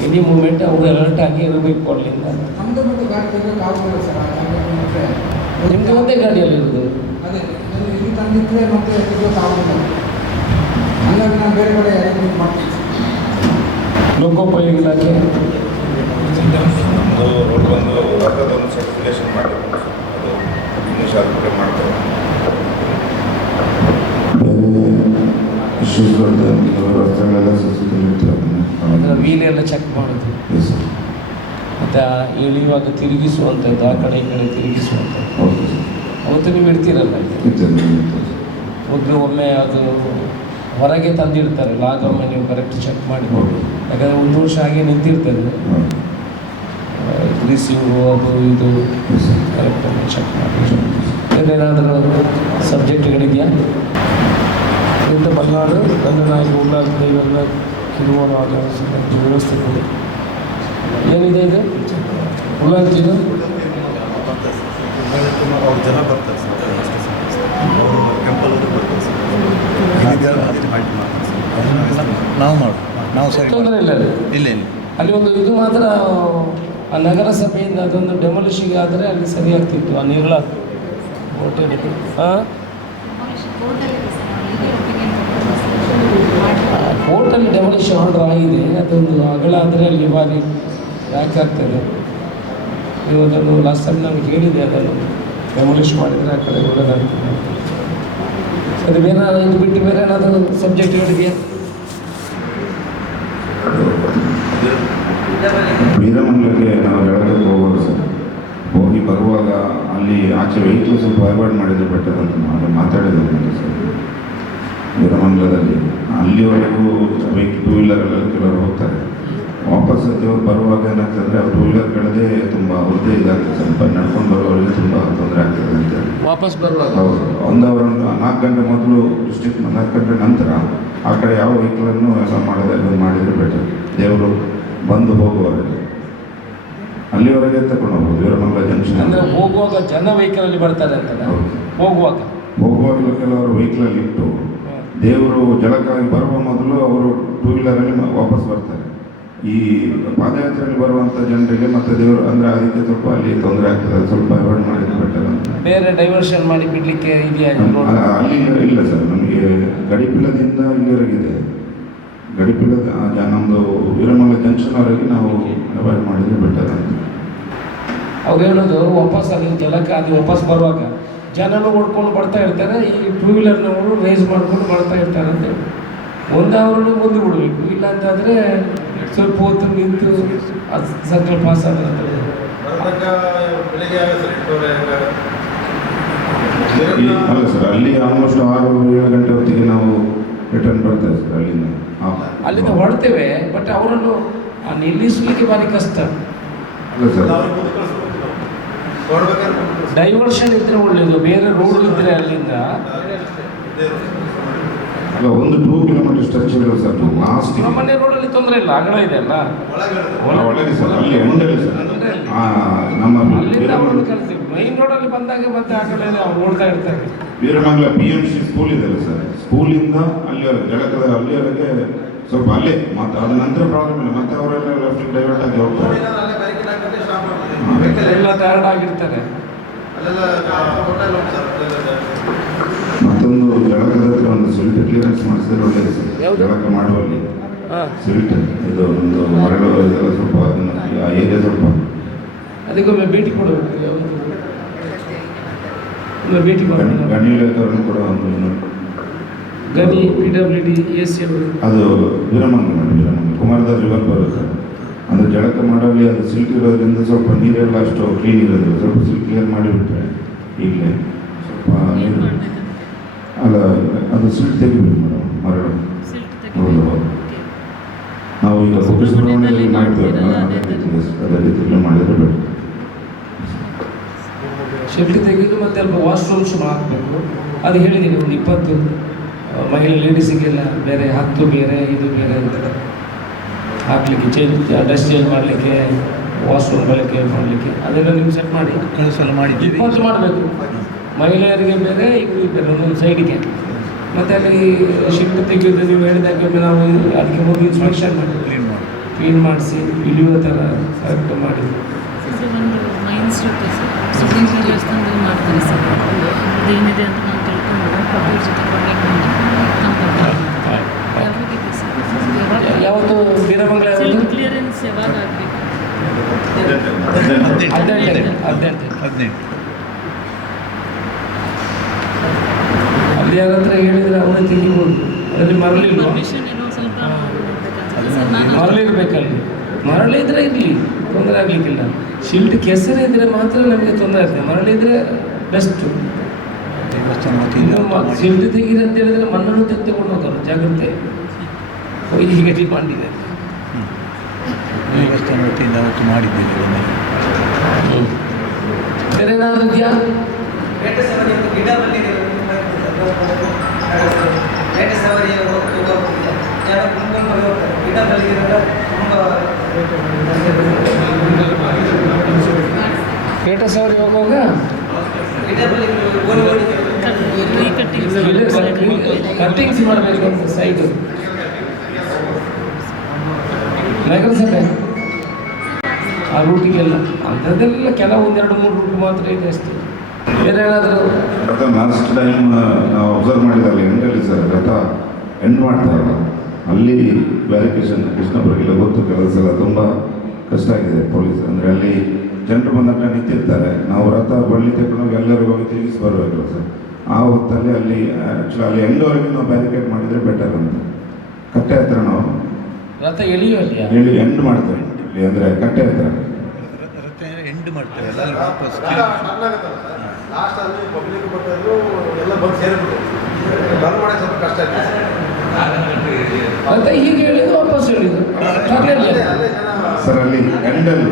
ಎನಿ ಮೂಮೆಂಟ್ ಅವರು ಅಲರ್ಟ್ ಆಗಿ ಇರಬೇಕು. ಅಲ್ಲಿಂದ ನಮ್ಮದು ಮತ್ತು ಗಾಡಿ ತೆಗೆಯೋಕೆ ಆಗೋದಿಲ್ಲ ಸರ್. ನಿಮ್ಮದು ಒಂದೇ ಗಾಡಿಯಲ್ಲಿ ಇರೋದು. ಅದೇ ಇಲ್ಲಿ ತಂದಿದ್ದರೆ ಮತ್ತೆ ತೆಗೆಯೋಕೆ ಆಗೋದಿಲ್ಲ. ಹಂಗಾಗಿ ನಾನು ಬೇರೆ ಕಡೆ ಅರೇಂಜ್ಮೆಂಟ್ ಮಾಡ್ತೀನಿ. ಲೋಕೋಪಯೋಗಿ ಇಲಾಖೆ ನಮ್ಮದು ರೋಡ್ ಬಂದು ರಥದೊಂದು ಸರ್ಟಿಫಿಕೇಶನ್ ಮಾಡಬೇಕು. ಅದು ಇನ್ನೂ ಶಾರ್ಟ್ ಮಾಡ್ತೇವೆ. ಬೇರೆ ಇಶ್ಯೂಸ್ಗಳದ್ದು ರಸ್ತೆಗಳೆಲ್ಲ ಸಿಸ್ಟಮ್ ವೀಲ್ ಎಲ್ಲ ಚೆಕ್ ಮಾಡೋದು, ಮತ್ತು ಇಳಿಯುವಾಗ ತಿರುಗಿಸುವಂಥದ್ದು, ಆ ಕಡೆ ಈ ಕಡೆ ತಿರುಗಿಸುವಂಥದ್ದು. ಅವತ್ತು ನೀವು ಇಡ್ತೀರಲ್ಲ, ಒಮ್ಮೆ ಅದು ಹೊರಗೆ ತಂದಿರ್ತಾರಲ್ಲ, ಆಗೊಮ್ಮೆ ನೀವು ಕರೆಕ್ಟ್ ಚೆಕ್ ಮಾಡಿ ನೋಡಿ. ಯಾಕಂದರೆ 1 ವರ್ಷ ಹಾಗೆ ನಿಂತಿರ್ತದೆ. ರಿಸೀವ್ ಅದು ಇದು ಕರೆಕ್ಟಾಗಿ ಚೆಕ್ ಮಾಡಿ. ಏನೇನಾದರೂ ಸಬ್ಜೆಕ್ಟ್ಗಳಿದೆಯಾ? ಇಂಥ ಮಲೆನಾಡು ಗಂಗನಾಯಕ ಉಳ್ಳಾಗಡ್ಡೆ ಇವೆಲ್ಲ ಕಿರುವೋಣ ವ್ಯವಸ್ಥೆ ಕೊಡಿ. ಏನಿದೆ ಇದು ಉಳ್ಳಾಗಡ್ಡಿದು? ಅವ್ರ ಜನ ಬರ್ತಾರೆ ಸರ್, ಅಷ್ಟೇ ಸರ್. ಅವರು ಟೆಂಪಲ್ ಬರ್ತಾರೆ ಸರ್. ನಾವು ಮಾಡೋದು, ನಾವು ಸರಿ ತೊಂದರೆ ಇಲ್ಲ ಇಲ್ಲ ಇಲ್ಲ. ಅಲ್ಲಿ ಒಂದು ಇದು ಮಾತ್ರ ಆ ನಗರಸಭೆಯಿಂದ ಅದೊಂದು ಡೆಮೊಲಿಷಿಗೆ ಆದರೆ ಅಲ್ಲಿ ಸರಿಯಾಗ್ತಿತ್ತು. ಆ ನೀರುಳ ಹೋಟೆಲ್ ಹಾಂ ಕೋರ್ಟಲ್ಲಿ ಡೆಮೊಲಿಷನ್ ಆರ್ಡರ್ ಆಗಿದೆ. ಅದೊಂದು ಅಗಲ ಆದರೆ ಅಲ್ಲಿ ಬಾರಿ ಬ್ಯಾಕ್ ಆಗ್ತದೆ. ನೀವು ಅದನ್ನು ಲಾಸ್ಟ್ ಟೈಮ್ ನಮಗೆ ಹೇಳಿದೆ, ಅದನ್ನು ಡೆಮೊಲಿಷ್ ಮಾಡಿದರೆ ಆ ಕಡೆ ಒಳ್ಳೆದಾಗ್ತದೆ. ಸರಿ, ಬೇರೆ ಇದು ಬಿಟ್ಟು ಬೇರೆ ಏನಾದರೂ ಸಬ್ಜೆಕ್ಟ್ಗಳಿದೆಯಾ? ವೀರಮಂಗಲಕ್ಕೆ ನಾವು ಜಳಕಕ್ಕೆ ಹೋಗುವಾಗ ಸರ್, ಹೋಗಿ ಬರುವಾಗ ಅಲ್ಲಿ ಆಚೆ ವೆಹಿಕಲ್ ಸ್ವಲ್ಪ ಅವಾಯ್ಡ್ ಮಾಡಿದರೆ ಬೆಟರ್ ಅಂತ ಮಾತಾಡಿದ್ರು ನನಗೆ ಸರ್. ವೀರಮಂಗಲದಲ್ಲಿ ಅಲ್ಲಿವರೆಗೂ ವೆಹಿಕಲ್ ಟೂ ವೀಲರಲ್ಲೆಲ್ಲ ಕೆಲವರು ಹೋಗ್ತಾರೆ. ವಾಪಸ್ ದೇವರು ಬರುವಾಗ ಏನಾಗ್ತದೆ, ಅವ್ರು ಟೂ ವೀಲರ್ಗಳದೇ ತುಂಬ ಅವ್ರದ್ದೇ ಇದಾಗ್ತದೆ, ಸ್ವಲ್ಪ ನಡ್ಕೊಂಡು ಬರುವವರಿಗೆ ತುಂಬ ತೊಂದರೆ ಆಗ್ತದೆ ಅಂತೇಳಿ ವಾಪಸ್ ಬರುವಾಗ. ಹೌದು, ಒಂದು 4 ಗಂಟೆ ಮೊದಲು ಡಿಸ್ಟ್ರಿಕ್ಟ್ 4 ಗಂಟೆ ನಂತರ ಆ ಕಡೆ ಯಾವ ವೆಹಿಕಲನ್ನು ಎಲ್ಲ ಮಾಡಿದರೆ ಬೆಟರ್. ದೇವರು ಬಂದು ಹೋಗುವವರೆಗೆ ಅಲ್ಲಿವರೆಗೆ ತಗೊಂಡು ಹೋಗ್ಬೋದು. ವೀರಮಂಗಲ ಜಂಕ್ಷನ್ ಅಂದರೆ ಹೋಗುವಾಗ ಜನ ವೆಹಿಕಲಲ್ಲಿ ಬರ್ತಾರೆ ಅಂತಲ್ಲ, ಹೋಗುವಾಗಲೂ ಕೆಲವರು ವೆಹಿಕಲಲ್ಲಿ ಇಟ್ಟು ದೇವರು ಜಳಕ್ಕಾಗಿ ಬರುವ ಮೊದಲು ಅವರು ಟೂ ವೀಲರಲ್ಲಿ ವಾಪಸ್ ಬರ್ತಾರೆ. ಈ ಪಾದಯಾತ್ರೆಯಲ್ಲಿ ಬರುವಂಥ ಜನರಿಗೆ ಮತ್ತು ದೇವರು ಅಂದರೆ ಅದಕ್ಕೆ ಸ್ವಲ್ಪ ಅಲ್ಲಿ ತೊಂದರೆ ಆಗ್ತದೆ. ಅದು ಸ್ವಲ್ಪ ಅವಾಯ್ಡ್ ಮಾಡಿದ್ರೆ ಬೆಟರ್ ಅಂತ. ಬೇರೆ ಡೈವರ್ಷನ್ ಮಾಡಿ ಬಿಡಲಿಕ್ಕೆ ಇದೆಯಾ? ಅಲ್ಲಿ ಇಲ್ಲ ಸರ್, ನಮಗೆ ಗಡಿಪಿಲ್ಲದಿಂದ ಇಲ್ಲಿವರೆಗಿದೆ. ಗಡಿಪಿಲ್ಲದ ನಮ್ಮದು ವೀರಮಂಗಲ ಜಂಕ್ಷನ್ವರೆಗೆ ನಾವು ಅವಾಯ್ಡ್ ಮಾಡಿದರೆ ಬೆಟರ್ ಅಂತ. ಅವ್ರು ಹೇಳೋದು ವಾಪಸ್ ಅಲ್ಲಿ ಜಲಕ್ಕೆ ಅದು ವಾಪಸ್ ಬರುವಾಗ ಜನರು ಓಡ್ಕೊಂಡು ಬರ್ತಾ ಇರ್ತಾರೆ. ಈ ಟೂ ವೀಲರ್ನವರು ರೇಸ್ ಮಾಡ್ಕೊಂಡು ಬರ್ತಾ ಇರ್ತಾರಂತೆ. ಒಂದು ಅವರನ್ನು ಮುಂದೆ ಬಿಡಬೇಕು, ಇಲ್ಲ ಅಂತಾದರೆ ಸ್ವಲ್ಪ ಹೊತ್ತು ನಿಂತು ಅದು ಸರ್ಕಲ್ ಪಾಸ್ ಆಗುತ್ತೆ. ಅಲ್ಲ ಸರ್, ಅಲ್ಲಿ ಆಲ್ಮೋಸ್ಟ್ 6-7 ಗಂಟೆ ಹೊತ್ತಿಗೆ ನಾವು ರಿಟರ್ನ್ ಬರ್ತೇವೆ ಸರ್ ಅಲ್ಲಿಂದ ಹೊರಡ್ತೇವೆ. ಬಟ್ ಅವರನ್ನು ನಿಲ್ಲಿಸಲಿಕ್ಕೆ ಭಾರಿ ಕಷ್ಟ. ಅಲ್ಲ ಸರ್, ಡೈವರ್ಷನ್ ಇದ್ರೆ ಒಳ್ಳೆಯದು. ಬೇರೆ ರೋಡ್ ಇದ್ದರೆ ಅಲ್ಲಿಂದ ಅಲ್ಲ, 1-2 ಕಿಲೋಮೀಟರ್ ಸ್ಟ್ರೆಚ್ ಇದೆ ಸರ್. ಲಾಸ್ಟ್ ಸಾಮಾನ್ಯ ರೋಡಲ್ಲಿ ತೊಂದರೆ ಇಲ್ಲ, ಅಗಲ ಇದೆ ಅಲ್ಲ ಒಳಗೆ ಸರ್, ಅಲ್ಲಿ ಎಂಡಲ್ಲಿ ಸರ್ ನಮ್ಮ ಅಲ್ಲಿಂದ ಅವ್ರನ್ನು ಕಳಿಸ್ತೀವಿ. ಮೈನ್ ರೋಡಲ್ಲಿ ಬಂದಾಗ ಮತ್ತೆ ಆ ಕಡೆ ಅವ್ರು ಓಡ್ತಾ ಇರ್ತಾರೆ. ವೀರಮಂಗಲ PMC ಸ್ಕೂಲ್ ಇದೆ ಸರ್, ಸ್ಕೂಲಿಂದ ಅಲ್ಲಿವರೆಗೆ ಜಳಕದ ಅಲ್ಲಿವರೆಗೆ ಸ್ವಲ್ಪ ಅಲ್ಲೇ ಮತ್ತೆ ಅದ ನಂತರ ಪ್ರಾಬ್ಲಮ್ ಇಲ್ಲ. ಮತ್ತೆ ಅವರೆಲ್ಲ ಲೆಫ್ಟ್ ಡೈವರ್ಟ್ ಆಗಿ ಹೋಗ್ತಾರೆ. ಎಲ್ಲ ಟಯರ್ಡ್ ಆಗಿರ್ತಾರೆ. ಮತ್ತೊಂದು ಜಳಕದ ಹತ್ರ ಒಂದು ಸಿಲ್ಟ್ ಕ್ಲಿಯರೆನ್ಸ್ ಮಾಡಿಸಿದ್ರೆ ಒಳ್ಳೆಯದು ಸರ್. ಜಳಕ ಮಾಡುವಲ್ಲಿ ಸಿಲ್ಟ್ ಇದು ಒಂದು ಮರಳು ಇದೆಲ್ಲ ಸ್ವಲ್ಪ ಅದನ್ನು ಆ ಏರಿಯಾ ಸ್ವಲ್ಪ ಅದಕ್ಕೊಮ್ಮೆ ಭೇಟಿ ಕೊಡಬೇಕು. ಭೇಟಿ ಗಣಿ ಇಲಾಖೆಯವ್ರನ್ನು ಕೂಡ ಒಂದು ಗಣಿ PWD AC ಅವರು ಅದು ವೀರಮಂಗಲ ಕುಮಾರದಾಸ್ ರಿವರ್ ಬರುತ್ತೆ. ಅದು ಜಳಕ ಮಾಡಲಿ ಅದು ಸಿಲ್ಕ್ ಇರೋದ್ರಿಂದ ಸ್ವಲ್ಪ ನೀರೆಲ್ಲ ಅಷ್ಟು ಕ್ಲೀನ್ ಇರೋದಿಲ್ಲ. ಸ್ವಲ್ಪ ಸಿಲ್ಕ್ ಕ್ಲಿಯರ್ ಮಾಡಿಬಿಟ್ರೆ ಈಗಲೇ ಸ್ವಲ್ಪ ನೀರು ಅಲ್ಲ, ಅದು ಸಿಲ್ಕ್ ತೆಗಿಬೇಕು ಮೇಡಮ್, ಮರಳು. ಹೌದು, ನಾವು ಈಗ ಸುಬ್ರಹ್ಮಣ್ಯದಲ್ಲಿ ಮಾಡ್ತೇವೆ, ಅದೇ ರೀತಿಯಲ್ಲಿ ಮಾಡಿದರೆ ಬೇಡ. ಶೆಲ್ಟ್ ತೆಗೆದು ಮತ್ತೆ ಅಲ್ಪ ವಾಶ್ರೂಮ್ಸ್ ಹಾಕಬೇಕು. ಅದು ಹೇಳಿದ್ದೀನಿ, ಒಂದು 20 ಮಹಿಳೆ ಲೇಡೀಸಿಗೆಲ್ಲ ಬೇರೆ 10 ಬೇರೆ ಇದು ಬೇರೆ ಅಂತ ಹಾಕಲಿಕ್ಕೆ, ಡ್ರೆಸ್ ಚೇಂಜ್ ಮಾಡಲಿಕ್ಕೆ, ವಾಶ್ರೂಮ್ ಬಳಕೆ ಮಾಡಲಿಕ್ಕೆ ಅದೆಲ್ಲ ನೀವು ಸೆಟ್ ಮಾಡಿ 20 ಮಾಡಬೇಕು. ಮಹಿಳೆಯರಿಗೆ ಬೇರೆ ಇವರು ಬೇರೆ ಒಂದೊಂದು ಸೈಡಿಗೆ. ಮತ್ತು ಅಲ್ಲಿ ಶಿಫ್ಟ್ ತೆಗೆಯೋದು ನೀವು ಹೇಳಿದಾಗ ನಾವು ಅದಕ್ಕೆ ಹೋಗಿ ಇನ್ಸ್ಪೆಕ್ಷನ್ ಮಾಡಿ ಕ್ಲೀನ್ ಮಾಡಿಸಿ ಇಳಿಯುವ ಥರ ಕರೆಕ್ಟ್ ಮಾಡಿ. ಮೈಂಡ್ ಸ್ಟೆಪ್ ಸುಬ್ರಹ್ಮಣ್ಯ ದೇವಸ್ಥಾನದಲ್ಲಿ ಮಾಡ್ತಾರೆ ಸರ್. ಅದೇನಿದೆ ಅಂತ ನಾವು ತಿಳ್ಕೊಂಡು ಅವ್ರ ಜೊತೆ ಕಾಂಟ್ಯಾಕ್ಟ್ ಮಾಡಿ ಯಾವುದು ವೀರಮಂಗಲ ಕ್ಲಿಯರೆನ್ಸ್ ಯಾವಾಗ ಆಗಬೇಕು? 18 ಅಲ್ಲಿ ಯಾರ ಹತ್ರ ಹೇಳಿದರೆ ಅವನೇ ತೆಗಿಬೋದು. ಅದರಲ್ಲಿ ಮರಳಿಲ್ವ? ಮರಳಿರ್ಬೇಕಲ್ಲಿ. ಮರಳಿದ್ರೆ ಇರಲಿ, ತೊಂದರೆ ಆಗಲಿಕ್ಕಿಲ್ಲ. ಶಿಲ್ಟ್ ಕೆಸರು ಇದ್ದರೆ ಮಾತ್ರ ನಮಗೆ ತೊಂದರೆ ಆಗ್ತದೆ. ಮರಳಿದ್ರೆ ಬೆಸ್ಟು. ಇನ್ನು ಶಿಲ್ಟ್ ತೆಗೀರಿ ಅಂತ ಹೇಳಿದರೆ ಮಣ್ಣನ್ನು ತೆಗೆದುಕೊಂಡು ಹೋಗೋರು, ಜಾಗ್ರತೆ. ಈಗ ಡಿಮಾಂಡ್ ಇದೆ. ದೇವಸ್ಥಾನ ವತಿಯಿಂದ ಅವತ್ತು ಮಾಡಿದ್ದೇವೆ. ಬೇರೆ ಏನಾದರೂ ಇದೆಯಾ? ಪೇಟ ಸವಾರಿ ಹೋಗುವಾಗ ಕಟ್ಟಿಂಗ್ಸ್ ಮಾಡಬೇಕು ಅಂತ ಸೈಡು ನಗರಸಭೆ ಆ ರೂಟಿಗೆಲ್ಲ ಅಂಥದ್ದೆಲ್ಲ ಕೆಲವೊಂದೆರಡು ಮೂರು ರೂಟ್ ಮಾತ್ರ ಇದೆ ಅಷ್ಟೇ. ಬೇರೆ ಏನಾದರೂ ರಥ ಲಾಸ್ಟ್ ಟೈಮ್ ನಾವು ಅಬ್ಸರ್ವ್ ಮಾಡಿದಲ್ಲಿ ಎಂಡಲ್ಲಿ ಸರ್ ರಥ ಎಂಡ್ ಮಾಡ್ತಾರಲ್ಲ ಅಲ್ಲಿ ವ್ಯಾರಿಕೇಶನ್ ಕೃಷ್ಣಪುರಕ್ಕೆಲ್ಲ ಗೊತ್ತು ಕೆಲಸ ಎಲ್ಲ ತುಂಬ ಕಷ್ಟ ಆಗಿದೆ ಪೊಲೀಸ್ ಅಂದರೆ ಅಲ್ಲಿ ಜನರು ಬಂದಾಗ ನಿಂತಿರ್ತಾರೆ. ನಾವು ರಥ ಬಳ್ಳಿ ತಗೊಂಡೋಗಿ ಎಲ್ಲರಿಗೂ ಹೋಗಿ ತಿರುಗಿಸಿ ಬರಬೇಕಲ್ಲ ಸರ್. ಆ ಹೊತ್ತಲ್ಲಿ ಅಲ್ಲಿ ಆ್ಯಕ್ಚುಲಿ ಅಲ್ಲಿ ಎಂಡ್ವರೆಗೆ ನಾವು ಬ್ಯಾರಿಕೇಡ್ ಮಾಡಿದರೆ ಬೆಟರ್ ಅಂತ. ಕಟ್ಟೆ ಹತ್ರ ನಾವು ರಥ ಎಳೆಯುವಲ್ಲಿ ಎಂಡ್ ಮಾಡ್ತೇವೆ ಇಲ್ಲಿ ಅಂದರೆ ಕಟ್ಟೆ ಹತ್ರ ಎಂಡ್ ಮಾಡ್ತಾರೆ ಲಾಸ್ಟ್ ಅಲ್ಲಿ ಪಬ್ಲಿಕ್ ಬರ್ತಾಯಿದ್ರು ಎಲ್ಲ ಬಂದು ಸೇರಿದ್ರು ಬಂದ್ ಮಾಡೋಕ್ಕೆ ಸ್ವಲ್ಪ ಕಷ್ಟ ಆಗಿದೆ ಅಂತ ಹೀಗೆ ಹೇಳಿದ್ರು ವಾಪಸ್ ಹೇಳಿದ್ರು ಸರ್. ಅಲ್ಲಿ ಎಂಡಲ್ಲಿ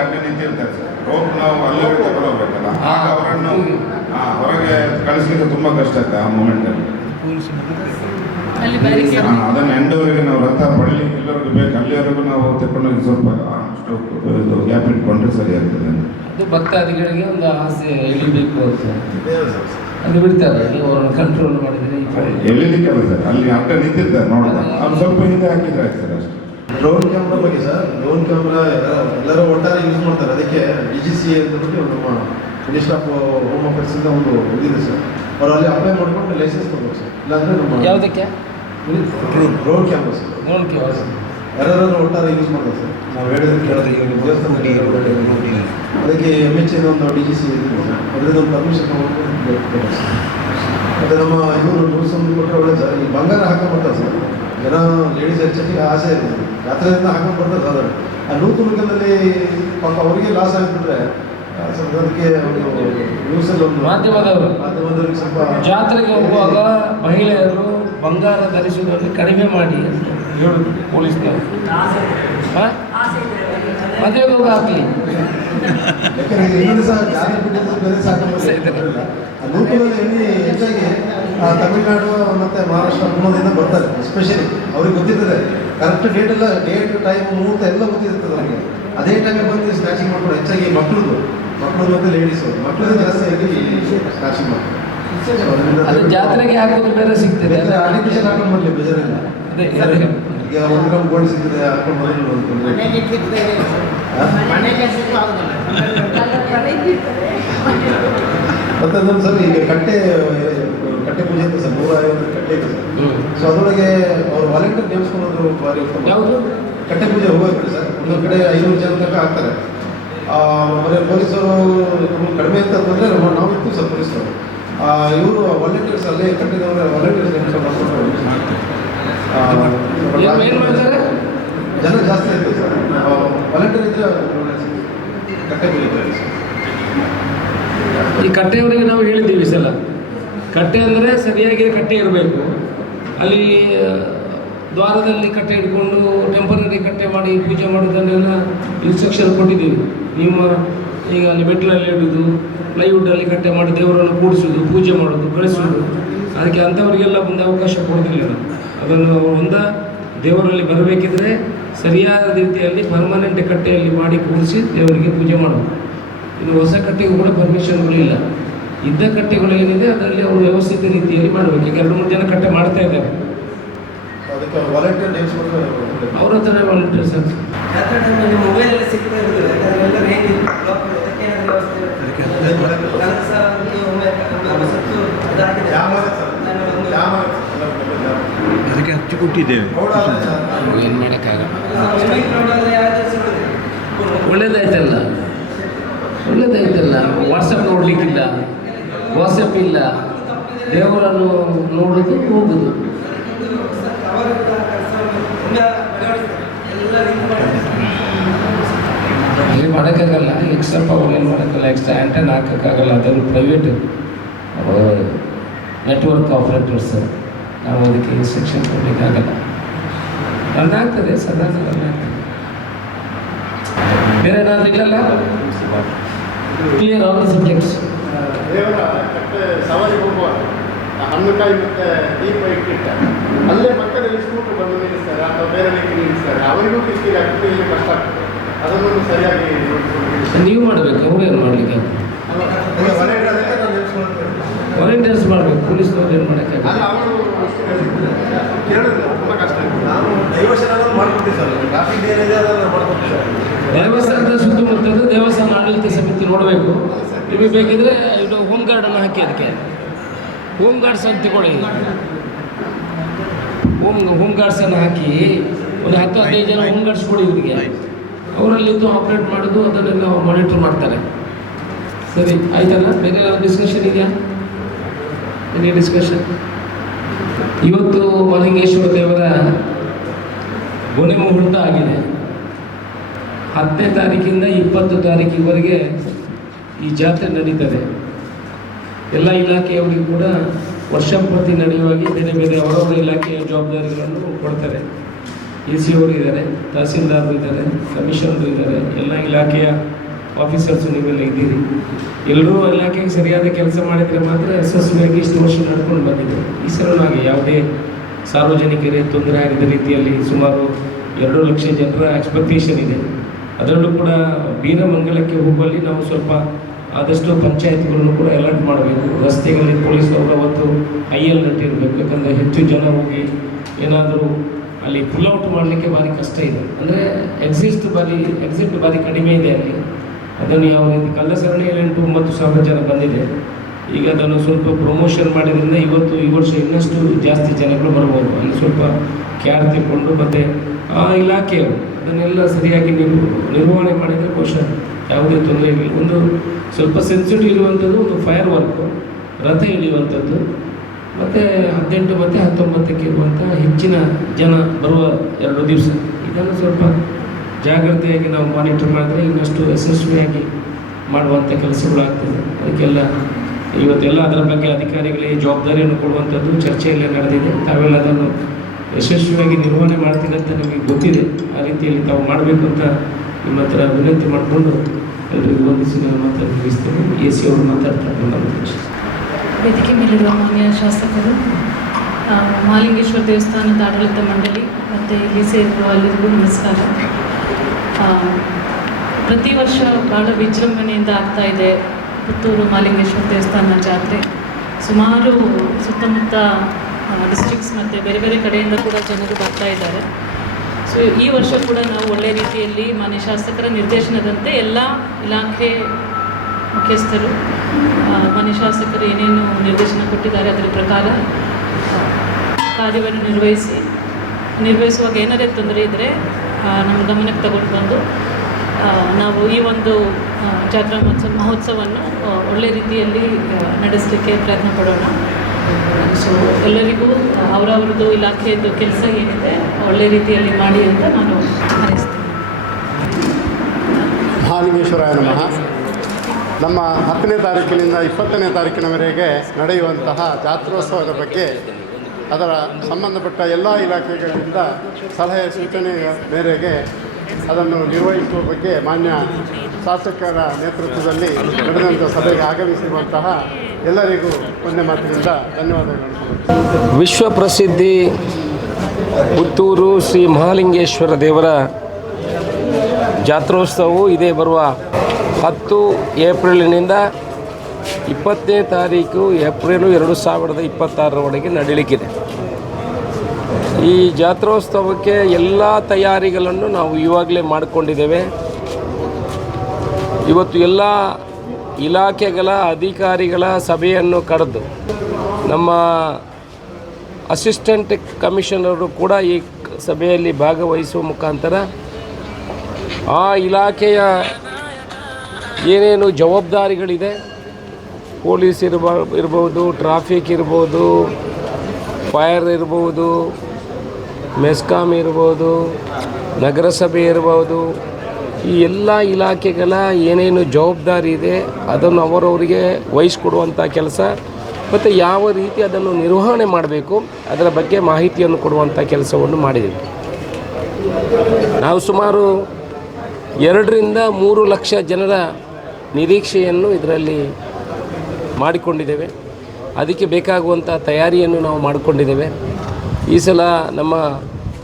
ಅಡ್ಡ ನಿಂತಿರ್ತಾರೆ ಸರ್. ರೋಪ್ ನಾವು ಅಲ್ಲಿವರೆಗೆ ತಗೊಂಡು ಹೋಗ್ಬೇಕಲ್ಲ, ಆಗ ಅವರನ್ನು ಹೊರಗೆ ಕಳಿಸ್ಲಿಕ್ಕೆ ತುಂಬ ಕಷ್ಟ ಆಗ್ತದೆ ಆ ಮೂಮೆಂಟಲ್ಲಿ. ಅದನ್ನು ಎಂಡವರೆಗೆ ನಾವು ರಥ ಬಳ್ಳಿ ಎಲ್ಲರಿಗೂ ಬೇಕು ಅಲ್ಲಿವರೆಗೂ ನಾವು ತಗೊಂಡೋಗಿ ಸ್ವಲ್ಪ ಅಷ್ಟು ಗ್ಯಾಪ್ ಇಟ್ಕೊಂಡ್ರೆ ಸರಿ ಆಗ್ತದೆ. ಅದು ಭಕ್ತಾದಿಗಳಿಗೆ ಒಂದು ಆಸೆ ಎಳಿಬೇಕು ಅಂತ ಅದು ಬಿಡ್ತಾರೆ. ನೀವು ಅವ್ರನ್ನ ಕಂಟ್ರೋಲ್ ಮಾಡಿದರೆ ಎಳಿಲಿಕ್ಕಲ್ಲ ಸರ್, ಅಲ್ಲಿ ಅಡ್ಡ ನಿಂತಿರ್ತಾರೆ ನೋಡೋಣ. ಅವ್ರು ಸ್ವಲ್ಪ ಹಿಂದೆ ಹಾಕಿದ್ರೆ ಆಗ್ತದೆ ಅಷ್ಟೇ. ಡ್ರೋನ್ ಕ್ಯಾಮ್ರಾ ಬಗ್ಗೆ ಸರ್, ಡ್ರೋನ್ ಕ್ಯಾಮ್ರಾ ಎಲ್ಲರೂ ಒಟ್ಟಾರೆ ಯೂಸ್ ಮಾಡ್ತಾರೆ. ಅದಕ್ಕೆ DGC ಅಂತ ಬಿಟ್ಟು ನಮ್ಮ ಮಿನಿಸ್ಟರ್ ಆಫ್ ಹೋಮ್ ಅಫೇರ್ಸಿಂದ ಒಂದು ಇದಿದೆ ಸರ್. ಅವ್ರು ಅಲ್ಲಿ ಅಪ್ಲೈ ಮಾಡ್ಕೊಂಡು ಲೈಸೆನ್ಸ್ ಕೊಡ್ಬೇಕು ಸರ್. ಇಲ್ಲಾಂದರೆ ನಮ್ಮ ಯಾವುದಕ್ಕೆ drone camera sir, drone camera ಯಾರು ಒಟ್ಟಾರೆ ಯೂಸ್ ಮಾಡ್ತಾರೆ ಸರ್. ನಾವು ಹೇಳಿದ್ರೆ ಕೇಳೋದು ದೇವಸ್ಥಾನ ಅದಕ್ಕೆ MHA ಒಂದು DGC ಇದೆ ಸರ್. ಅದರಿಂದ ಒಂದು ಪರ್ಮಿಷನ್ ತಗೊಂಡು ಸರ್. ಮತ್ತು ನಮ್ಮ ಇವರು ರೂಲ್ಸ್ ಒಂದು ಕೊಟ್ಟರೆ ಒಳ್ಳೆ ಸರ್. ಈ ಬಂಗಾರ ಹಾಕೊಂಡ್ಬರ್ತಾರೆ ಸರ್ ಜನ, ಲೇಡೀಸ್ ಹೆಚ್ಚಿಗೆ ಆಸೆ ಇದೆ ಯಾತ್ರೆಯಿಂದ ಹಾಕೊಂಡು ಬರ್ತಾರೆ ಸರ್. ಆ ನೂತನದಲ್ಲಿ ಪಾಪ ಅವರಿಗೆ ಲಾಸ್ ಆಗಿಬಿಟ್ರೆ ಸ್ವಲ್ಪ ಅದಕ್ಕೆ ಒಂದು ನ್ಯೂಸಲ್ಲಿ ಒಂದು ಮಾಧ್ಯಮದವರಿಗೆ ಸ್ವಲ್ಪ ಜಾತ್ರೆಗೆ ಹೋಗುವಾಗ ಮಹಿಳೆಯರು ಬಂಗಾರ ಧರಿಸುವುದರಲ್ಲಿ ಕಡಿಮೆ ಮಾಡಿ ಅಂತ ಹೇಳುದು ಪೊಲೀಸ್ನವರು. ಮದುವೆಗೆ ಹೋಗಿ ಹಾಕಲಿ ಯಾಕಂದರೆ ಇನ್ನೊಂದು ಸಹ ಜಾತ್ರೆ ಬಿಟ್ಟು ಬೇರೆ ಸಾಕಿಲ್ಲ. ನೂತನದಲ್ಲಿ ಎಣ್ಣೆ ಹೆಚ್ಚಾಗಿ ತಮಿಳುನಾಡು ಮತ್ತು ಮಹಾರಾಷ್ಟ್ರ ಪುಣದಿಂದ ಬರ್ತಾರೆ. ಎಸ್ಪೆಷಲಿ ಅವ್ರಿಗೆ ಗೊತ್ತಿರ್ತದೆ ಕರೆಕ್ಟ್ ಡೇಟೆಲ್ಲ, ಡೇಟ್ ಟೈಮ್ ಮುಹೂರ್ತ ಎಲ್ಲ ಗೊತ್ತಿರ್ತದೆ ಅವರಿಗೆ. ಅದೇ ಟೈಮಿಗೆ ಬಂದು ಸ್ನ್ಯಾಚಿಂಗ್ ಮಾಡ್ಕೊಂಡು ಹೆಚ್ಚಾಗಿ ಮಕ್ಕಳು ಮತ್ತು ಲೇಡೀಸು ಮಕ್ಕಳದ್ದು ಜಾಸ್ತಿಯಾಗಿ ಸ್ನ್ಯಾಚಿಂಗ್ ಮಾಡ್ತಾರೆ. ಜಾತ್ರೆಗೆ ಹಾಕೋದು ಬೇರೆ ಸಿಗ್ತದೆ. ಆರ್ಟಿಫಿಷಿಯಲ್ ಹಾಕೊಂಡು ಬರಲಿ ಬೇಜಾರಿಲ್ಲ. ಈಗ 1 ಗ್ರಾಮ್ ಗೋಲ್ಡ್ ಸಿಗ್ತದೆ ಹಾಕೊಂಡು ಬರಲಿಲ್ಲ ಮತ್ತು ಅದೊಂದು ಸರ್ ಈಗ ಕಟ್ಟೆ ಪೂಜೆ ಅಂತ ಸರ್ 150 ಕಟ್ಟೆ ಇದೆ ಸರ್. ಸೊ ಅದರೊಳಗೆ ಅವರು ವಾಲಂಟಿಯರ್ ನೇಮಿಸ್ಕೊಳ್ಳೋದು ಭಾರಿ ಉತ್ತಮ. ಯಾವುದು ಕಟ್ಟೆ ಪೂಜೆ ಹೋಗೋದು ಸರ್. ಒಂದೊಂದು ಕಡೆ 500 ಜನ ತನಕ ಆಗ್ತಾರೆ. ಬರೀ ಪೊಲೀಸರು ಕಡಿಮೆ ಅಂತ ಬಂದರೆ ನಾವು ಇರ್ತೀವಿ ಸರ್ ಪೊಲೀಸರು. ಇವರು ವಾಲಂಟಿಯರ್ಸ್ ಅಲ್ಲೇ ಕಟ್ಟಿದವರು ವಾಲಂಟಿಯರ್ಸ್ ಜನ ಜಾಸ್ತಿ ಇರ್ತದೆ ಸರ್. ವಾಲಂಟಿಯರ್ ಇದ್ದರೆ ಕಟ್ಟೆ ಪೂಜೆ ಸರ್. ಈ ಕಟ್ಟೆಯವರಿಗೆ ನಾವು ಹೇಳಿದ್ದೀವಿ ಸಲ, ಕಟ್ಟೆ ಅಂದರೆ ಸರಿಯಾಗಿ ಕಟ್ಟೆ ಇರಬೇಕು. ಅಲ್ಲಿ ದ್ವಾರದಲ್ಲಿ ಕಟ್ಟೆ ಇಟ್ಕೊಂಡು ಟೆಂಪರರಿ ಕಟ್ಟೆ ಮಾಡಿ ಪೂಜೆ ಮಾಡೋದನ್ನೆಲ್ಲ ಇನ್ಸ್ಟ್ರಕ್ಷನ್ ಕೊಟ್ಟಿದ್ದೀವಿ. ನಿಮ್ಮ ಈಗ ಅಲ್ಲಿ ಮೆಟ್ಲಲ್ಲಿ ಇಡೋದು, ಪ್ಲೈವುಡ್ಡಲ್ಲಿ ಕಟ್ಟೆ ಮಾಡಿ ದೇವರನ್ನು ಕೂಡಿಸೋದು, ಪೂಜೆ ಮಾಡೋದು, ಕಳಿಸೋದು, ಅದಕ್ಕೆ ಅಂಥವರಿಗೆಲ್ಲ ಒಂದು ಅವಕಾಶ ಕೊಡೋದಿಲ್ಲ ನಾವು. ಅದನ್ನು ದೇವರಲ್ಲಿ ಬರಬೇಕಿದ್ರೆ ಸರಿಯಾದ ರೀತಿಯಲ್ಲಿ ಪರ್ಮನೆಂಟ್ ಕಟ್ಟೆಯಲ್ಲಿ ಮಾಡಿ ಕೂಡಿಸಿ ದೇವರಿಗೆ ಪೂಜೆ ಮಾಡೋದು. ಇನ್ನು ಹೊಸ ಕಟ್ಟೆಗೂ ಕೂಡ ಪರ್ಮಿಷನ್ಗಳಿಲ್ಲ. ಇದ್ದ ಕಟ್ಟೆಗಳು ಏನಿದೆ ಅದರಲ್ಲಿ ಅವರು ವ್ಯವಸ್ಥಿತ ರೀತಿಯಲ್ಲಿ ಮಾಡಬೇಕು. ಈಗ 2-3 ಜನ ಕಟ್ಟೆ ಮಾಡ್ತಾ ಇದ್ದಾರೆ. ಅವ್ರ ಹತ್ರ ವಾಲಂಟಿಯರ್ ಸರ್. ಅದಕ್ಕೆ ಹಚ್ಚಿ ಕೊಟ್ಟಿದ್ದೇವೆ. ಏನು ಮಾಡೋಕ್ಕಾಗಲ್ಲ. ಒಳ್ಳೇದಾಯ್ತಲ್ಲ, ವಾಟ್ಸಪ್ ನೋಡಲಿಕ್ಕಿಲ್ಲ, ವಾಟ್ಸಪ್ ಇಲ್ಲ, ದೇವರನ್ನು ನೋಡೋದು ಹೋಗೋದು. ಇಲ್ಲಿ ಮಾಡೋಕ್ಕಾಗಲ್ಲ. ಎಕ್ಸ್ಟ್ರಾ ಪವರ್ ಏನು ಮಾಡೋಕ್ಕಲ್ಲ, ಎಕ್ಸ್ಟ್ರಾ ಆ್ಯಂಟನ್ ಹಾಕೋಕ್ಕಾಗಲ್ಲ. ಅದನ್ನು ಪ್ರೈವೇಟ್ ನೆಟ್ವರ್ಕ್ ಆಪ್ರೇಟರ್ಸ್, ನಾವು ಅದಕ್ಕೆ ಇನ್ಸ್ಟ್ರಕ್ಷನ್ ಕೊಡಲಿಕ್ಕಾಗಲ್ಲ. ರನ್ ಆಗ್ತದೆ ಸಾಧಾರಣ ರನ್ ಆಗ್ತದೆ. ಬೇರೆ ಏನಾದರೂ ಇಲ್ಲಲ್ಲ ಕ್ಲಿಯರ್ ಆಲ್ ಸಬ್ಜೆಕ್ಟ್ಸ್. ದೇವರ ಕಟ್ಟೆ ಸವಾರಿ ಹೋಗುವಾಗ ಹಣ್ಣುಕಾಯಿ ಮತ್ತು ದೀಪ ಇಟ್ಟಿರ್ತಾರೆ, ಅಲ್ಲೇ ಪಕ್ಕದಲ್ಲಿ ಸ್ಕೂಟರ್ ಬಂದು ನಿಲ್ಲಿಸ್ತಾರೆ ಅಥವಾ ಬೇರೆ ವ್ಯಕ್ತಿ ನಿಲ್ಲಿಸ್ತಾರೆ, ಅವರಿಗೂ ಕಿರಿಕಿರಿ ಆಗ್ತದೆ, ಇಲ್ಲಿ ಕಷ್ಟ ಆಗ್ತದೆ. ಅದನ್ನು ಸರಿಯಾಗಿ ನೋಡಿಕೊಂಡು ನೀವು ಮಾಡಬೇಕು, ಅವರೇನು ಮಾಡಲಿಕ್ಕೆ ವಾಲಂಟಿಯರ್ಸ್ ಮಾಡಬೇಕು, ಪೊಲೀಸ್ನವ್ರು ಏನು ಮಾಡೋಕ್ಕೆ ಅವರು ಕೇಳಿದ್ರೆ ತುಂಬ ಕಷ್ಟ ಆಗ್ತದೆ. ನಾನು ಡೈವರ್ಷನ್ ಮಾಡ್ಕೊಡ್ತೀವಿ ಸರ್, ಟ್ರಾಫಿಕ್ ಏನಿದೆ ಅದನ್ನು ಮಾಡ್ಕೊಡ್ತೀವಿ ಸರ್. ದೇವಸ್ಥಾನದ ಸುತ್ತಮುತ್ತಲು ದೇವಸ್ಥಾನ ಆಡಳಿತ ಸಮಿತಿ ನೋಡಬೇಕು. ನಿಮಗೆ ಬೇಕಿದ್ರೆ ಇದು ಹೋಮ್ ಗಾರ್ಡನ್ನು ಹಾಕಿ, ಅದಕ್ಕೆ ಹೋಮ್ ಗಾರ್ಡ್ಸ್ ಅಂತ ತಗೊಳ್ಳಿ. ಹೋಮ್ ಗಾರ್ಡ್ಸನ್ನು ಹಾಕಿ ಒಂದು 10-15 ಜನ ಹೋಮ್ ಗಾರ್ಡ್ಸ್ ಕೊಡಿ ಇವರಿಗೆ. ಅವರಲ್ಲಿದ್ದು ಆಪ್ರೇಟ್ ಮಾಡೋದು, ಅದನ್ನೆಲ್ಲ ಮಾನಿಟರ್ ಮಾಡ್ತಾರೆ. ಸರಿ ಆಯ್ತಲ್ಲ? ಬೇರೆ ಏನಾದ್ರು ಡಿಸ್ಕಷನ್ ಇದೆಯಾ? ಏನೇ ಡಿಸ್ಕಷನ್? ಇವತ್ತು ಮಹಾಲಿಂಗೇಶ್ವರ ದೇವರ ಗೊನೆ ಮುಹೂರ್ತ ಆಗಿದೆ. 10ನೇ ತಾರೀಕಿಂದ 20 ತಾರೀಕಿವರೆಗೆ ಈ ಜಾತ್ರೆ ನಡೀತದೆ. ಎಲ್ಲ ಇಲಾಖೆಯವರಿಗೂ ಕೂಡ ವರ್ಷ ಪ್ರತಿ ನಡೆಯುವಾಗಿ ಬೇರೆ ಬೇರೆ ಅವರವರ ಇಲಾಖೆಯ ಜವಾಬ್ದಾರಿಗಳನ್ನು ಕೊಡ್ತಾರೆ. AC ಅವರು ಇದ್ದಾರೆ, ತಹಸೀಲ್ದಾರರು ಇದ್ದಾರೆ, ಕಮಿಷನರು ಇದ್ದಾರೆ, ಎಲ್ಲ ಇಲಾಖೆಯ ಆಫೀಸರ್ಸು ನೀವೆಲ್ಲ ಇದ್ದೀರಿ. ಎಲ್ಲರೂ ಇಲಾಖೆಗೆ ಸರಿಯಾದ ಕೆಲಸ ಮಾಡಿದರೆ ಮಾತ್ರ ಯಶಸ್ವಿಯಾಗಿ ಇಷ್ಟು ವರ್ಷ ನಡ್ಕೊಂಡು ಬಂದಿದೆ. ಈ ಸಲುವಾಗಿ ಯಾವುದೇ ಸಾರ್ವಜನಿಕರಿಗೆ ತೊಂದರೆ ಆಗದ ರೀತಿಯಲ್ಲಿ ಸುಮಾರು 2 ಲಕ್ಷ ಜನರ ಎಕ್ಸ್ಪೆಕ್ಟೇಷನ್ ಇದೆ. ಅದರಲ್ಲೂ ಕೂಡ ಬೀರಮಂಗಲಕ್ಕೆ ಹೋಗುವಲ್ಲಿ ನಾವು ಸ್ವಲ್ಪ ಆದಷ್ಟು ಪಂಚಾಯತ್ಗಳನ್ನು ಕೂಡ ಅಲರ್ಟ್ ಮಾಡಬೇಕು. ರಸ್ತೆಗಳಲ್ಲಿ ಪೊಲೀಸರು ಅವತ್ತು ಹೈ ಅಲರ್ಟ್ ಇರಬೇಕು. ಯಾಕಂದರೆ ಹೆಚ್ಚು ಜನ ಹೋಗಿ ಏನಾದರೂ ಅಲ್ಲಿ ಪುಲ್ಔಟ್ ಮಾಡಲಿಕ್ಕೆ ಭಾರಿ ಕಷ್ಟ ಇದೆ. ಅಂದರೆ ಎಕ್ಸಿಟ್ ಭಾರಿ ಕಡಿಮೆ ಇದೆ ಅಲ್ಲಿ. ಅದನ್ನು ಯಾವ ರೀತಿ ಕಳೆದ ಸರಣಿಯಲ್ಲಿ 8-9 ಸಾವಿರ ಜನ ಬಂದಿದೆ. ಈಗ ಅದನ್ನು ಸ್ವಲ್ಪ ಪ್ರಮೋಷನ್ ಮಾಡಿದ್ರಿಂದ ಈ ವರ್ಷ ಇನ್ನಷ್ಟು ಜಾಸ್ತಿ ಜನಗಳು ಬರ್ಬೋದು. ಅಲ್ಲಿ ಸ್ವಲ್ಪ ಕೇರ್ ತಗೊಂಡು ಮತ್ತು ಆ ಇಲಾಖೆಯವರು ಅದನ್ನೆಲ್ಲ ಸರಿಯಾಗಿ ನಿರ್ವಹಣೆ ಮಾಡಿದರೆ ಬಹುಶಃ ಯಾವುದೇ ತೊಂದರೆ ಇಲ್ಲ. ಒಂದು ಸ್ವಲ್ಪ ಸೆನ್ಸಿಟಿವ್ ಇರುವಂಥದ್ದು ಒಂದು ಫೈರ್ ವರ್ಕು, ರಥ ಎಳೆಯುವಂಥದ್ದು, ಮತ್ತು 18 ಮತ್ತು 19ಕ್ಕೆ ಇರುವಂಥ ಹೆಚ್ಚಿನ ಜನ ಬರುವ 2 ದಿವಸ. ಇದನ್ನು ಸ್ವಲ್ಪ ಜಾಗ್ರತೆಯಾಗಿ ನಾವು ಮಾನಿಟರ್ ಮಾಡಿದ್ರೆ ಇನ್ನಷ್ಟು ಯಶಸ್ವಿಯಾಗಿ ಮಾಡುವಂಥ ಕೆಲಸಗಳಾಗ್ತದೆ. ಅದಕ್ಕೆಲ್ಲ ಇವತ್ತೆಲ್ಲ ಅದರ ಬಗ್ಗೆ ಅಧಿಕಾರಿಗಳಿಗೆ ಜವಾಬ್ದಾರಿಯನ್ನು ಕೊಡುವಂಥದ್ದು ಚರ್ಚೆಯಲ್ಲೇ ನಡೆದಿದೆ. ತಾವೆಲ್ಲ ಅದನ್ನು ಯಶಸ್ವಿಯಾಗಿ ನಿರ್ವಹಣೆ ಮಾಡ್ತೀನಿ ಅಂತ ನಮಗೆ ಗೊತ್ತಿದೆ. ಆ ರೀತಿಯಲ್ಲಿ ತಾವು ಮಾಡಬೇಕು ಅಂತ ನಿಮ್ಮ ಹತ್ರ ವಿನಂತಿ ಮಾಡಿಕೊಂಡು ಎಲ್ಲರಿಗೂ ವಂದಿಸಿ ನಾನು ಮಾತನ್ನು ಮುಗಿಸ್ತೇನೆ. AC ಅವರು ಮಾತಾಡ್ತಾರೆ. ವೇದಿಕೆ ಮೇಲಿರುವ ಮಾನ್ಯ ಶಾಸಕರು, ಮಹಾಲಿಂಗೇಶ್ವರ ದೇವಸ್ಥಾನದ ಆಡಳಿತ ಮಂಡಳಿ ಮತ್ತು ಇಲ್ಲಿ ಸೇರಿರುವ ಎಲ್ಲರಿಗೂ ನಮಸ್ಕಾರ. ಪ್ರತಿ ವರ್ಷ ಭಾಳ ವಿಜೃಂಭಣೆಯಿಂದ ಆಗ್ತಾ ಇದೆ ಪುತ್ತೂರು ಮಹಾಲಿಂಗೇಶ್ವರ ದೇವಸ್ಥಾನ ಜಾತ್ರೆ. ಸುಮಾರು ಸುತ್ತಮುತ್ತ ಡಿಸ್ಟ್ರಿಕ್ಟ್ಸ್ ಮತ್ತು ಬೇರೆ ಬೇರೆ ಕಡೆಯಿಂದ ಕೂಡ ಜನರು ಬರ್ತಾ ಇದ್ದಾರೆ. ಸೊ ಈ ವರ್ಷ ಕೂಡ ನಾವು ಒಳ್ಳೆಯ ರೀತಿಯಲ್ಲಿ ಮಾನ್ಯ ಶಾಸಕರ ನಿರ್ದೇಶನದಂತೆ ಎಲ್ಲ ಇಲಾಖೆ ಮುಖ್ಯಸ್ಥರು, ಮಾನ್ಯ ಶಾಸಕರು ಏನೇನು ನಿರ್ದೇಶನ ಕೊಟ್ಟಿದ್ದಾರೆ ಅದರ ಪ್ರಕಾರ ಕಾರ್ಯವನ್ನು ನಿರ್ವಹಿಸುವಾಗ ಏನಾರೇ ತೊಂದರೆ ಇದ್ದರೆ ನಮ್ಮ ಗಮನಕ್ಕೆ ತಗೊಂಡು ಬಂದು ನಾವು ಈ ಒಂದು ಜಾತ್ರಾ ಮಹೋತ್ಸವವನ್ನು ಒಳ್ಳೆಯ ರೀತಿಯಲ್ಲಿ ನಡೆಸಲಿಕ್ಕೆ ಪ್ರಯತ್ನ ಪಡೋಣ. ಸೊ ಎಲ್ಲರಿಗೂ ಅವರವ್ರದ್ದು ಇಲಾಖೆಯದ್ದು ಕೆಲಸ ಏನಿದೆ ಒಳ್ಳೆಯ ರೀತಿಯಲ್ಲಿ ಮಾಡಿ ಅಂತ ನಾನು ಹಾರೈಸ್ತೇನೆ. ಮಹಾಲಿಂಗೇಶ್ವರಾಯ ನಮಃ. ನಮ್ಮ 10ನೇ ತಾರೀಕಿನಿಂದ 20ನೇ ತಾರೀಕಿನವರೆಗೆ ನಡೆಯುವಂತಹ ಜಾತ್ರೋತ್ಸವದ ಬಗ್ಗೆ ಅದರ ಸಂಬಂಧಪಟ್ಟ ಎಲ್ಲ ಇಲಾಖೆಗಳಿಂದ ಸಲಹೆ ಸೂಚನೆಯ ಮೇರೆಗೆ ಅದನ್ನು ನಿರ್ವಹಿಸುವ ಬಗ್ಗೆ ಮಾನ್ಯ ಶಾಸಕರ ನೇತೃತ್ವದಲ್ಲಿ ನಡೆದಂಥ ಸಭೆಗೆ ಆಗಮಿಸಿರುವಂತಹ ಎಲ್ಲರಿಗೂ ಒಂದೇ ಮಾತಿನಿಂದ ಧನ್ಯವಾದಗಳು. ವಿಶ್ವ ಪ್ರಸಿದ್ಧಿ ಪುತ್ತೂರು ಶ್ರೀ ಮಹಾಲಿಂಗೇಶ್ವರ ದೇವರ ಜಾತ್ರೋತ್ಸವವು ಇದೇ ಬರುವ 10 ಏಪ್ರಿಲಿನಿಂದ 20ನೇ ತಾರೀಕು ಏಪ್ರಿಲ್ 2026ರವರೆಗೆ ನಡೆಯಲಿಕ್ಕಿದೆ. ಈ ಜಾತ್ರೋತ್ಸವಕ್ಕೆ ಎಲ್ಲ ತಯಾರಿಗಳನ್ನು ನಾವು ಇವಾಗಲೇ ಮಾಡಿಕೊಂಡಿದ್ದೇವೆ. ಇವತ್ತು ಎಲ್ಲ ಇಲಾಖೆಗಳ ಅಧಿಕಾರಿಗಳ ಸಭೆಯನ್ನು ಕರೆದು ನಮ್ಮ ಅಸಿಸ್ಟೆಂಟ್ ಕಮಿಷನರು ಕೂಡ ಈ ಸಭೆಯಲ್ಲಿ ಭಾಗವಹಿಸುವ ಮುಖಾಂತರ ಆ ಇಲಾಖೆಯ ಏನೇನು ಜವಾಬ್ದಾರಿಗಳಿದೆ, ಪೊಲೀಸ್ ಇರ್ಬೋದು, ಟ್ರಾಫಿಕ್ ಇರ್ಬೋದು, ಫೈರ್ ಇರ್ಬೋದು, ಮೆಸ್ಕಾಮ್ ಇರ್ಬೋದು, ನಗರಸಭೆ ಇರ್ಬೋದು, ಈ ಎಲ್ಲ ಇಲಾಖೆಗಳ ಏನೇನು ಜವಾಬ್ದಾರಿ ಇದೆ ಅದನ್ನು ಅವರವರಿಗೆ ವಹಿಸ್ಕೊಡುವಂಥ ಕೆಲಸ ಮತ್ತು ಯಾವ ರೀತಿ ಅದನ್ನು ನಿರ್ವಹಣೆ ಮಾಡಬೇಕು ಅದರ ಬಗ್ಗೆ ಮಾಹಿತಿಯನ್ನು ಕೊಡುವಂಥ ಕೆಲಸವನ್ನು ಮಾಡಿದ್ದೀವಿ. ನಾವು ಸುಮಾರು 2 ರಿಂದ 3 ಲಕ್ಷ ಜನರ ನಿರೀಕ್ಷೆಯನ್ನು ಇದರಲ್ಲಿ ಮಾಡಿಕೊಂಡಿದ್ದೇವೆ. ಅದಕ್ಕೆ ಬೇಕಾಗುವಂಥ ತಯಾರಿಯನ್ನು ನಾವು ಮಾಡಿಕೊಂಡಿದ್ದೇವೆ. ಈ ಸಲ ನಮ್ಮ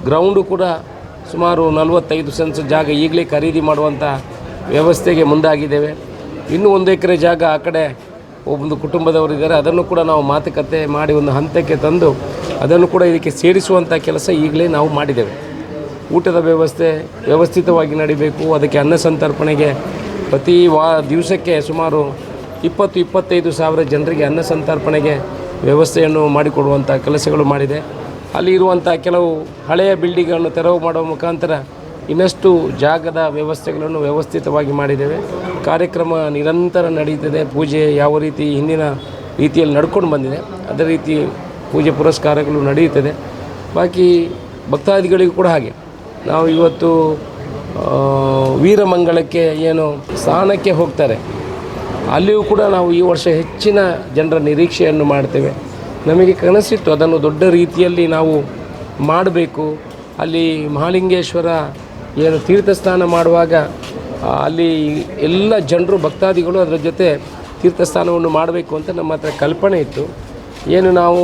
ಗ್ರೌಂಡು ಕೂಡ ಸುಮಾರು 45 ಸೆನ್ಸ್ ಜಾಗ ಈಗಲೇ ಖರೀದಿ ಮಾಡುವಂಥ ವ್ಯವಸ್ಥೆಗೆ ಮುಂದಾಗಿದ್ದೇವೆ. ಇನ್ನೂ 1 ಎಕರೆ ಜಾಗ ಆ ಕಡೆ ಒಂದು ಕುಟುಂಬದವರಿದ್ದಾರೆ, ಅದನ್ನು ಕೂಡ ನಾವು ಮಾತುಕತೆ ಮಾಡಿ ಒಂದು ಹಂತಕ್ಕೆ ತಂದು ಅದನ್ನು ಕೂಡ ಇದಕ್ಕೆ ಸೇರಿಸುವಂಥ ಕೆಲಸ ಈಗಲೇ ನಾವು ಮಾಡಿದ್ದೇವೆ. ಊಟದ ವ್ಯವಸ್ಥೆ ವ್ಯವಸ್ಥಿತವಾಗಿ ನಡಿಬೇಕು. ಅದಕ್ಕೆ ಅನ್ನ ಸಂತರ್ಪಣೆಗೆ ಪ್ರತಿ ದಿವಸಕ್ಕೆ ಸುಮಾರು 20-25 ಸಾವಿರ ಜನರಿಗೆ ಅನ್ನ ಸಂತರ್ಪಣೆಗೆ ವ್ಯವಸ್ಥೆಯನ್ನು ಮಾಡಿಕೊಡುವಂಥ ಕೆಲಸಗಳು ಮಾಡಿದೆ. ಅಲ್ಲಿ ಇರುವಂಥ ಕೆಲವು ಹಳೆಯ ಬಿಲ್ಡಿಂಗನ್ನು ತೆರವು ಮಾಡುವ ಮುಖಾಂತರ ಇನ್ನಷ್ಟು ಜಾಗದ ವ್ಯವಸ್ಥೆಗಳನ್ನು ವ್ಯವಸ್ಥಿತವಾಗಿ ಮಾಡಿದ್ದೇವೆ. ಕಾರ್ಯಕ್ರಮ ನಿರಂತರ ನಡೀತದೆ. ಪೂಜೆ ಯಾವ ರೀತಿ ಹಿಂದಿನ ರೀತಿಯಲ್ಲಿ ನಡ್ಕೊಂಡು ಬಂದಿದೆ ಅದೇ ರೀತಿ ಪೂಜೆ ಪುರಸ್ಕಾರಗಳು ನಡೆಯುತ್ತದೆ. ಬಾಕಿ ಭಕ್ತಾದಿಗಳಿಗೂ ಕೂಡ ಹಾಗೆ ನಾವು ಇವತ್ತು ವೀರಮಂಗಳಕ್ಕೆ ಏನು ಸ್ನಾನಕ್ಕೆ ಹೋಗ್ತಾರೆ ಅಲ್ಲಿಯೂ ಕೂಡ ನಾವು ಈ ವರ್ಷ ಹೆಚ್ಚಿನ ಜನರ ನಿರೀಕ್ಷೆಯನ್ನು ಮಾಡ್ತೇವೆ. ನಮಗೆ ಕನಸಿತ್ತು ಅದನ್ನು ದೊಡ್ಡ ರೀತಿಯಲ್ಲಿ ನಾವು ಮಾಡಬೇಕು. ಅಲ್ಲಿ ಮಹಾಲಿಂಗೇಶ್ವರ ಏನು ತೀರ್ಥ ಸ್ನಾನ ಮಾಡುವಾಗ ಅಲ್ಲಿ ಎಲ್ಲ ಜನರು ಭಕ್ತಾದಿಗಳು ಅದರ ಜೊತೆ ತೀರ್ಥ ಸ್ನಾನವನ್ನು ಮಾಡಬೇಕು ಅಂತ ನಮ್ಮ ಹತ್ರ ಕಲ್ಪನೆ ಇತ್ತು. ಏನು ನಾವು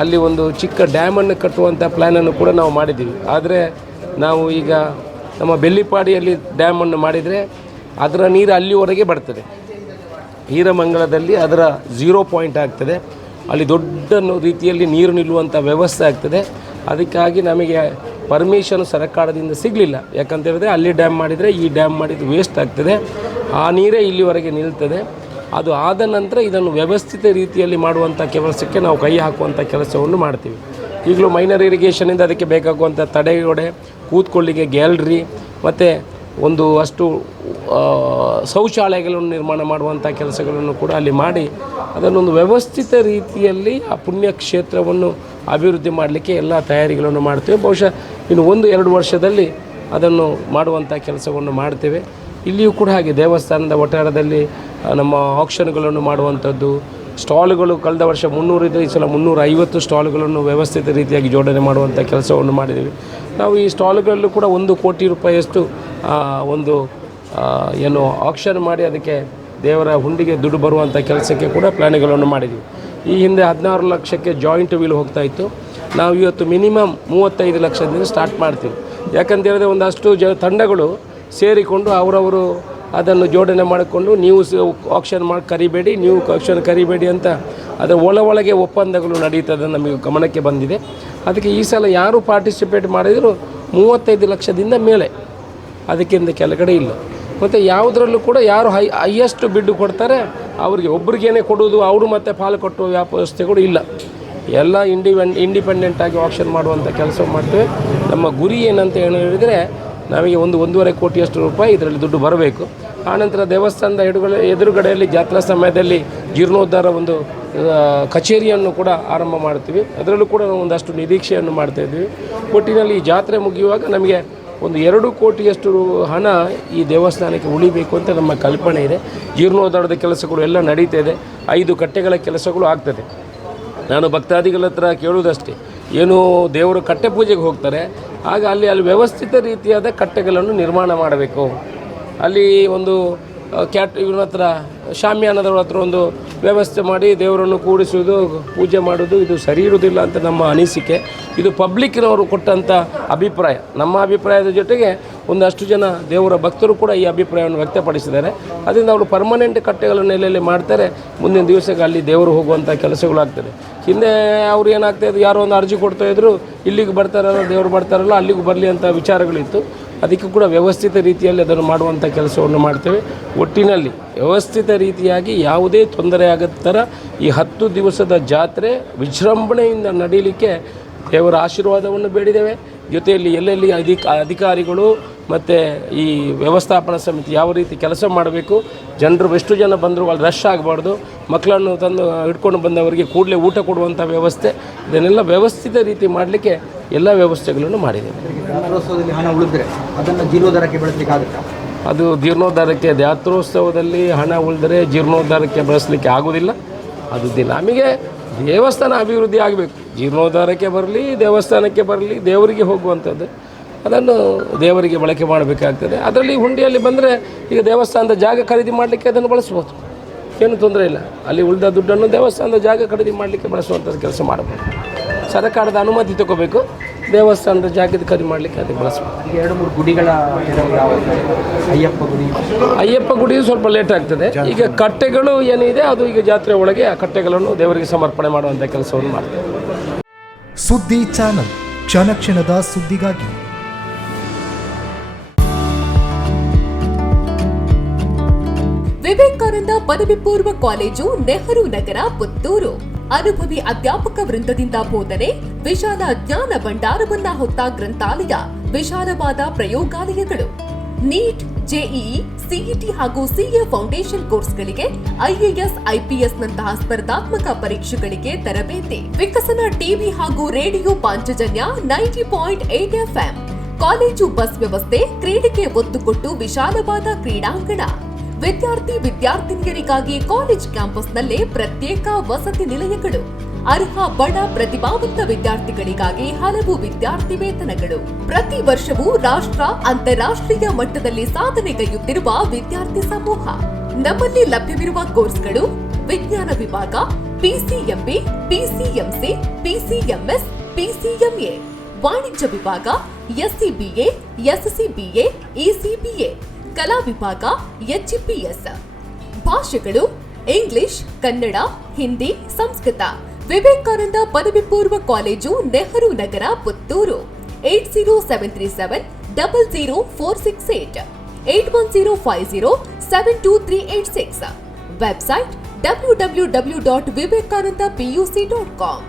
ಅಲ್ಲಿ ಒಂದು ಚಿಕ್ಕ ಡ್ಯಾಮನ್ನು ಕಟ್ಟುವಂಥ ಪ್ಲ್ಯಾನನ್ನು ಕೂಡ ನಾವು ಮಾಡಿದ್ದೀವಿ. ಆದರೆ ನಾವು ಈಗ ನಮ್ಮ ಬೆಳ್ಳಿಪಾಡಿಯಲ್ಲಿ ಡ್ಯಾಮನ್ನು ಮಾಡಿದರೆ ಅದರ ನೀರು ಅಲ್ಲಿವರೆಗೆ ಬರ್ತದೆ. ವೀರಮಂಗಲದಲ್ಲಿ ಅದರ 0 ಪಾಯಿಂಟ್ ಆಗ್ತದೆ. ಅಲ್ಲಿ ದೊಡ್ಡ ರೀತಿಯಲ್ಲಿ ನೀರು ನಿಲ್ಲುವಂಥ ವ್ಯವಸ್ಥೆ ಆಗ್ತದೆ. ಅದಕ್ಕಾಗಿ ನಮಗೆ ಪರ್ಮಿಷನ್ ಸರ್ಕಾರದಿಂದ ಸಿಗಲಿಲ್ಲ. ಯಾಕಂತ ಹೇಳಿದ್ರೆ ಅಲ್ಲಿ ಡ್ಯಾಮ್ ಮಾಡಿದರೆ ಈ ಡ್ಯಾಮ್ ಮಾಡಿದ್ದು ವೇಸ್ಟ್ ಆಗ್ತದೆ. ಆ ನೀರೇ ಇಲ್ಲಿವರೆಗೆ ನಿಲ್ತದೆ. ಅದು ಆದ ನಂತರ ಇದನ್ನು ವ್ಯವಸ್ಥಿತ ರೀತಿಯಲ್ಲಿ ಮಾಡುವಂಥ ಕೆಲಸಕ್ಕೆ ನಾವು ಕೈ ಹಾಕುವಂಥ ಕೆಲಸವನ್ನು ಮಾಡ್ತೀವಿ. ಈಗಲೂ ಮೈನರ್ ಇರಿಗೇಷನಿಂದ ಅದಕ್ಕೆ ಬೇಕಾಗುವಂಥ ತಡೆಗೋಡೆ, ಕೂತ್ಕೊಳ್ಳಿಗೆ ಗ್ಯಾಲರಿ ಮತ್ತು ಒಂದು ಅಷ್ಟು ಶೌಚಾಲಯಗಳನ್ನು ನಿರ್ಮಾಣ ಮಾಡುವಂಥ ಕೆಲಸಗಳನ್ನು ಕೂಡ ಅಲ್ಲಿ ಮಾಡಿ ಅದನ್ನೊಂದು ವ್ಯವಸ್ಥಿತ ರೀತಿಯಲ್ಲಿ ಆ ಪುಣ್ಯಕ್ಷೇತ್ರವನ್ನು ಅಭಿವೃದ್ಧಿ ಮಾಡಲಿಕ್ಕೆ ಎಲ್ಲ ತಯಾರಿಗಳನ್ನು ಮಾಡ್ತೇವೆ. ಬಹುಶಃ ಇನ್ನು 1-2 ವರ್ಷದಲ್ಲಿ ಅದನ್ನು ಮಾಡುವಂಥ ಕೆಲಸವನ್ನು ಮಾಡ್ತೇವೆ. ಇಲ್ಲಿಯೂ ಕೂಡ ಹಾಗೆ ದೇವಸ್ಥಾನದ ಒಟ್ಟಾರದಲ್ಲಿ ನಮ್ಮ ಆಕ್ಷನ್ಗಳನ್ನು ಮಾಡುವಂಥದ್ದು, ಸ್ಟಾಲ್ಗಳು ಕಳೆದ ವರ್ಷ 300 ಇದ್ದರೆ ಈ ಸಲ 350 ಸ್ಟಾಲ್ಗಳನ್ನು ವ್ಯವಸ್ಥಿತ ರೀತಿಯಾಗಿ ಜೋಡಣೆ ಮಾಡುವಂಥ ಕೆಲಸವನ್ನು ಮಾಡಿದ್ದೀವಿ. ನಾವು ಈ ಸ್ಟಾಲ್ಗಳಲ್ಲೂ ಕೂಡ 1 ಕೋಟಿ ರೂಪಾಯಿಯಷ್ಟು ಒಂದು ಏನು ಆಕ್ಷನ್ ಮಾಡಿ ಅದಕ್ಕೆ ದೇವರ ಹುಂಡಿಗೆ ದುಡ್ಡು ಬರುವಂಥ ಕೆಲಸಕ್ಕೆ ಕೂಡ ಪ್ಲ್ಯಾನ್ಗಳನ್ನು ಮಾಡಿದ್ದೀವಿ. ಈ ಹಿಂದೆ 16 ಲಕ್ಷಕ್ಕೆ ಜಾಯಿಂಟ್ ವೀಲ್ ಹೋಗ್ತಾಯಿತ್ತು. ನಾವು ಇವತ್ತು ಮಿನಿಮಮ್ 35 ಲಕ್ಷದಿಂದ ಸ್ಟಾರ್ಟ್ ಮಾಡ್ತೀವಿ. ಯಾಕಂತ ಹೇಳಿದ್ರೆ ಒಂದಷ್ಟು ತಂಡಗಳು ಸೇರಿಕೊಂಡು ಅವರವರು ಅದನ್ನು ಜೋಡಣೆ ಮಾಡಿಕೊಂಡು ನೀವು ಆಕ್ಷನ್ ಮಾಡಿ ಕರಿಬೇಡಿ, ನೀವು ಆಕ್ಷನ್ ಕರಿಬೇಡಿ ಅಂತ ಅದರ ಒಳಗೆ ಒಪ್ಪಂದಗಳು ನಡೀತದೆ ನಮಗೆ ಗಮನಕ್ಕೆ ಬಂದಿದೆ. ಅದಕ್ಕೆ ಈ ಸಲ ಯಾರು ಪಾರ್ಟಿಸಿಪೇಟ್ ಮಾಡಿದರೂ 35 ಲಕ್ಷದಿಂದ ಮೇಲೆ, ಅದಕ್ಕಿಂತ ಕೆಳಗಡೆ ಇಲ್ಲ. ಮತ್ತು ಯಾವುದರಲ್ಲೂ ಕೂಡ ಯಾರು ಹೈಯೆಸ್ಟ್ ಬಿಡ್ಡು ಕೊಡ್ತಾರೆ ಅವರಿಗೆ ಒಬ್ರಿಗೇನೆ ಕೊಡೋದು, ಅವರು ಮತ್ತೆ ಪಾಲು ಕಟ್ಟುವ ವ್ಯವಸ್ಥೆಗಳು ಇಲ್ಲ. ಎಲ್ಲ ಇಂಡಿಪೆಂಡೆಂಟಾಗಿ ಆಕ್ಷನ್ ಮಾಡುವಂಥ ಕೆಲಸ ಮಾಡ್ತೇವೆ. ನಮ್ಮ ಗುರಿ ಏನಂತ ಹೇಳಿದರೆ ನಮಗೆ 1-1.5 ಕೋಟಿಯಷ್ಟು ರೂಪಾಯಿ ಇದರಲ್ಲಿ ದುಡ್ಡು ಬರಬೇಕು. ಆನಂತರ ದೇವಸ್ಥಾನದ ಎದುರುಗಡೆಯಲ್ಲಿ ಜಾತ್ರಾ ಸಮಯದಲ್ಲಿ ಜೀರ್ಣೋದ್ಧಾರ ಒಂದು ಕಚೇರಿಯನ್ನು ಕೂಡ ಆರಂಭ ಮಾಡ್ತೀವಿ. ಅದರಲ್ಲೂ ಕೂಡ ನಾವು ಒಂದಷ್ಟು ನಿರೀಕ್ಷೆಯನ್ನು ಮಾಡ್ತಾಯಿದ್ವಿ. ಒಟ್ಟಿನಲ್ಲಿ ಈ ಜಾತ್ರೆ ಮುಗಿಯುವಾಗ ನಮಗೆ 2 ಕೋಟಿಯಷ್ಟು ಹಣ ಈ ದೇವಸ್ಥಾನಕ್ಕೆ ಉಳಿಬೇಕು ಅಂತ ನಮ್ಮ ಕಲ್ಪನೆ ಇದೆ. ಜೀರ್ಣೋದ್ಧಾರದ ಕೆಲಸಗಳು ಎಲ್ಲ ನಡೀತಾ ಇದೆ. 5 ಕಟ್ಟೆಗಳ ಕೆಲಸಗಳು ಆಗ್ತದೆ. ನಾನು ಭಕ್ತಾದಿಗಳ ಹತ್ರ ಕೇಳುವುದಷ್ಟೇ, ಏನು ದೇವರು ಕಟ್ಟೆ ಪೂಜೆಗೆ ಹೋಗ್ತಾರೆ ಆಗ ಅಲ್ಲಿ ವ್ಯವಸ್ಥಿತ ರೀತಿಯಾದ ಕಟ್ಟೆಗಳನ್ನು ನಿರ್ಮಾಣ ಮಾಡಬೇಕು. ಅಲ್ಲಿ ಒಂದು ಇವನ ಹತ್ರ ಶಾಮ್ಯಾನದವ್ರ ಹತ್ರ ಒಂದು ವ್ಯವಸ್ಥೆ ಮಾಡಿ ದೇವರನ್ನು ಕೂಡಿಸುವುದು, ಪೂಜೆ ಮಾಡೋದು ಇದು ಸರಿ ಇರುವುದಿಲ್ಲ ಅಂತ ನಮ್ಮ ಅನಿಸಿಕೆ. ಇದು ಪಬ್ಲಿಕ್ಕಿನವರು ಕೊಟ್ಟಂಥ ಅಭಿಪ್ರಾಯ. ನಮ್ಮ ಅಭಿಪ್ರಾಯದ ಜೊತೆಗೆ ಒಂದಷ್ಟು ಜನ ದೇವರ ಭಕ್ತರು ಕೂಡ ಈ ಅಭಿಪ್ರಾಯವನ್ನು ವ್ಯಕ್ತಪಡಿಸಿದ್ದಾರೆ. ಅದರಿಂದ ಅವರು ಪರ್ಮನೆಂಟ್ ಕಟ್ಟೆಗಳ ನೆಲೆಯಲ್ಲಿ ಮಾಡ್ತಾರೆ. ಮುಂದಿನ ದಿವಸಕ್ಕೆ ಅಲ್ಲಿ ದೇವರು ಹೋಗುವಂಥ ಕೆಲಸಗಳಾಗ್ತದೆ. ಹಿಂದೆ ಅವ್ರು ಏನಾಗ್ತಾಯಿದ್ರು, ಯಾರೋ ಒಂದು ಅರ್ಜಿ ಕೊಡ್ತಾಯಿದ್ರು, ಇಲ್ಲಿಗೆ ಬರ್ತಾರಲ್ಲ ದೇವರು ಬರ್ತಾರಲ್ಲ ಅಲ್ಲಿಗೂ ಬರಲಿ ಅಂತ ವಿಚಾರಗಳಿತ್ತು. ಅದಕ್ಕೆ ಕೂಡ ವ್ಯವಸ್ಥಿತ ರೀತಿಯಲ್ಲಿ ಅದನ್ನು ಮಾಡುವಂಥ ಕೆಲಸವನ್ನು ಮಾಡ್ತೇವೆ. ಒಟ್ಟಿನಲ್ಲಿ ವ್ಯವಸ್ಥಿತ ರೀತಿಯಾಗಿ ಯಾವುದೇ ತೊಂದರೆ ಆಗದ ಥರ ಈ 10 ದಿವಸದ ಜಾತ್ರೆ ವಿಜೃಂಭಣೆಯಿಂದ ನಡೀಲಿಕ್ಕೆ ದೇವರ ಆಶೀರ್ವಾದವನ್ನು ಬೇಡಿದ್ದೇವೆ. ಜೊತೆಯಲ್ಲಿ ಎಲ್ಲೆಲ್ಲಿ ಅಧಿಕಾರಿಗಳು ಮತ್ತು ಈ ವ್ಯವಸ್ಥಾಪನಾ ಸಮಿತಿ ಯಾವ ರೀತಿ ಕೆಲಸ ಮಾಡಬೇಕು, ಜನರು ಎಷ್ಟು ಜನ ಬಂದರೂ ಅಲ್ಲಿ ರಶ್ ಆಗಬಾರ್ದು, ಮಕ್ಕಳನ್ನು ತಂದು ಹಿಡ್ಕೊಂಡು ಬಂದವರಿಗೆ ಕೂಡಲೇ ಊಟ ಕೊಡುವಂಥ ವ್ಯವಸ್ಥೆ, ಇದನ್ನೆಲ್ಲ ವ್ಯವಸ್ಥಿತ ರೀತಿ ಮಾಡಲಿಕ್ಕೆ ಎಲ್ಲ ವ್ಯವಸ್ಥೆಗಳನ್ನು ಮಾಡಿದ್ದೇವೆ. ಜಾತ್ರೋತ್ಸವದಲ್ಲಿ ಹಣ ಉಳಿದ್ರೆ ಅದನ್ನು ಜೀರ್ಣೋದ್ಧಾರಕ್ಕೆ ಬಳಸಲಿಕ್ಕಾಗುತ್ತಾ? ಅದು ಜೀರ್ಣೋದ್ಧಾರಕ್ಕೆ ಜಾತ್ರೋತ್ಸವದಲ್ಲಿ ಹಣ ಉಳಿದರೆ ಜೀರ್ಣೋದ್ಧಾರಕ್ಕೆ ಬಳಸಲಿಕ್ಕೆ ಆಗೋದಿಲ್ಲ. ಅದು ನಮಗೆ ದೇವಸ್ಥಾನ ಅಭಿವೃದ್ಧಿ ಆಗಬೇಕು. ಜೀರ್ಣೋದ್ಧಾರಕ್ಕೆ ಬರಲಿ, ದೇವಸ್ಥಾನಕ್ಕೆ ಬರಲಿ, ದೇವರಿಗೆ ಹೋಗುವಂಥದ್ದು ಅದನ್ನು ದೇವರಿಗೆ ಬಳಕೆ ಮಾಡಬೇಕಾಗ್ತದೆ. ಅದರಲ್ಲಿ ಹುಂಡಿಯಲ್ಲಿ ಬಂದರೆ ಈಗ ದೇವಸ್ಥಾನದ ಜಾಗ ಖರೀದಿ ಮಾಡಲಿಕ್ಕೆ ಅದನ್ನು ಬಳಸ್ಬೋದು, ಏನು ತೊಂದರೆ ಇಲ್ಲ. ಅಲ್ಲಿ ಉಳಿದ ದುಡ್ಡನ್ನು ದೇವಸ್ಥಾನದ ಜಾಗ ಖರೀದಿ ಮಾಡಲಿಕ್ಕೆ ಬಳಸುವಂಥದ್ದು ಕೆಲಸ ಮಾಡಬಹುದು. ಸರ್ಕಾರದ ಅನುಮತಿ ತಗೋಬೇಕು, ದೇವಸ್ಥಾನದ ಜಾಗದ ಖರೀದಿ ಮಾಡಲಿಕ್ಕೆ ಅದಕ್ಕೆ ಬಳಸ್ಬೋದು. 2-3 ಗುಡಿಗಳ ಅಯ್ಯಪ್ಪ ಗುಡಿಯು ಸ್ವಲ್ಪ ಲೇಟ್ ಆಗ್ತದೆ. ಈಗ ಕಟ್ಟೆಗಳು ಏನಿದೆ ಅದು ಈಗ ಜಾತ್ರೆ ಒಳಗೆ ಆ ಕಟ್ಟೆಗಳನ್ನು ದೇವರಿಗೆ ಸಮರ್ಪಣೆ ಮಾಡುವಂಥ ಕೆಲಸವನ್ನು ಮಾಡ್ತೇವೆ. ಸುದ್ದಿ ಚಾನಲ್, ಕ್ಷಣ ಕ್ಷಣದ ಸುದ್ದಿಗಾಗಿ. ವಿವೇಕಾನಂದ ಪದವಿ ಪೂರ್ವ ಕಾಲೇಜು, ನೆಹರು ನಗರ, ಪುತ್ತೂರು. ಅನುಭವಿ ಅಧ್ಯಾಪಕ ವೃಂದದಿಂದ ಬೋಧನೆ, ವಿಶಾಲ ಜ್ಞಾನ ಭಂಡಾರವನ್ನ ಹೊತ್ತ ಗ್ರಂಥಾಲಯ, ವಿಶಾಲವಾದ ಪ್ರಯೋಗಾಲಯಗಳು. ನೀಟ್, ಜೆಇಇ, ಸಿಇಟಿ ಹಾಗೂ ಸಿಎ ಫೌಂಡೇಶನ್ ಕೋರ್ಸ್ಗಳಿಗೆ, ಐಎಎಸ್, ಐಪಿಎಸ್ ನಂತಹ ಸ್ಪರ್ಧಾತ್ಮಕ ಪರೀಕ್ಷೆಗಳಿಗೆ ತರಬೇತಿ. ವಿಕಸನ ಟಿವಿ ಹಾಗೂ radio Panchajanya 90.8 FM. College bus ವ್ಯವಸ್ಥೆ, ಕ್ರೀಡೆಗೆ ಒತ್ತು ಕೊಟ್ಟು ವಿಶಾಲವಾದ ಕ್ರೀಡಾಂಗಣ. ವಿದ್ಯಾರ್ಥಿನಿಯರಿಗಾಗಿ ಕಾಲೇಜ್ ಕ್ಯಾಂಪಸ್ನಲ್ಲೇ ಪ್ರತ್ಯೇಕ ವಸತಿ ನಿಲಯಗಳು. ಅರ್ಹ ಬಡ ಪ್ರತಿಭಾವಂತ ವಿದ್ಯಾರ್ಥಿಗಳಿಗಾಗಿ ಹಲವು ವಿದ್ಯಾರ್ಥಿ ವೇತನಗಳು. ಪ್ರತಿ ವರ್ಷವೂ ರಾಷ್ಟ್ರ, ಅಂತಾರಾಷ್ಟ್ರೀಯ ಮಟ್ಟದಲ್ಲಿ ಸಾಧನೆಗೈಯುತ್ತಿರುವ ವಿದ್ಯಾರ್ಥಿ ಸಮೂಹ. ನಮ್ಮಲ್ಲಿ ಲಭ್ಯವಿರುವ ಕೋರ್ಸ್ಗಳು: ವಿಜ್ಞಾನ ವಿಭಾಗ, ಪಿಸಿಎಂಬಿ, ಪಿಸಿಎಂಸಿ, ಪಿಸಿಎಂಎಸ್, ಪಿಸಿಎಂಎ. ವಾಣಿಜ್ಯ ವಿಭಾಗ, ಎಸ್ಸಿಬಿಎ, ಎಸ್ಸಿಬಿಎ, ಇಸಿಬಿಎ. ಕಲಾ ವಿಭಾಗ, ಎಚ್ಇಪಿಎಸ್. ಭಾಷೆಗಳು: ಇಂಗ್ಲಿಷ್, ಕನ್ನಡ, ಹಿಂದಿ, ಸಂಸ್ಕೃತ. ವಿವೇಕಾನಂದ ಪದವಿ ಪೂರ್ವ college, Nehru Nagar, Puttur. 80737 00468 81050 72386. Website www.vivekanandapuc.com.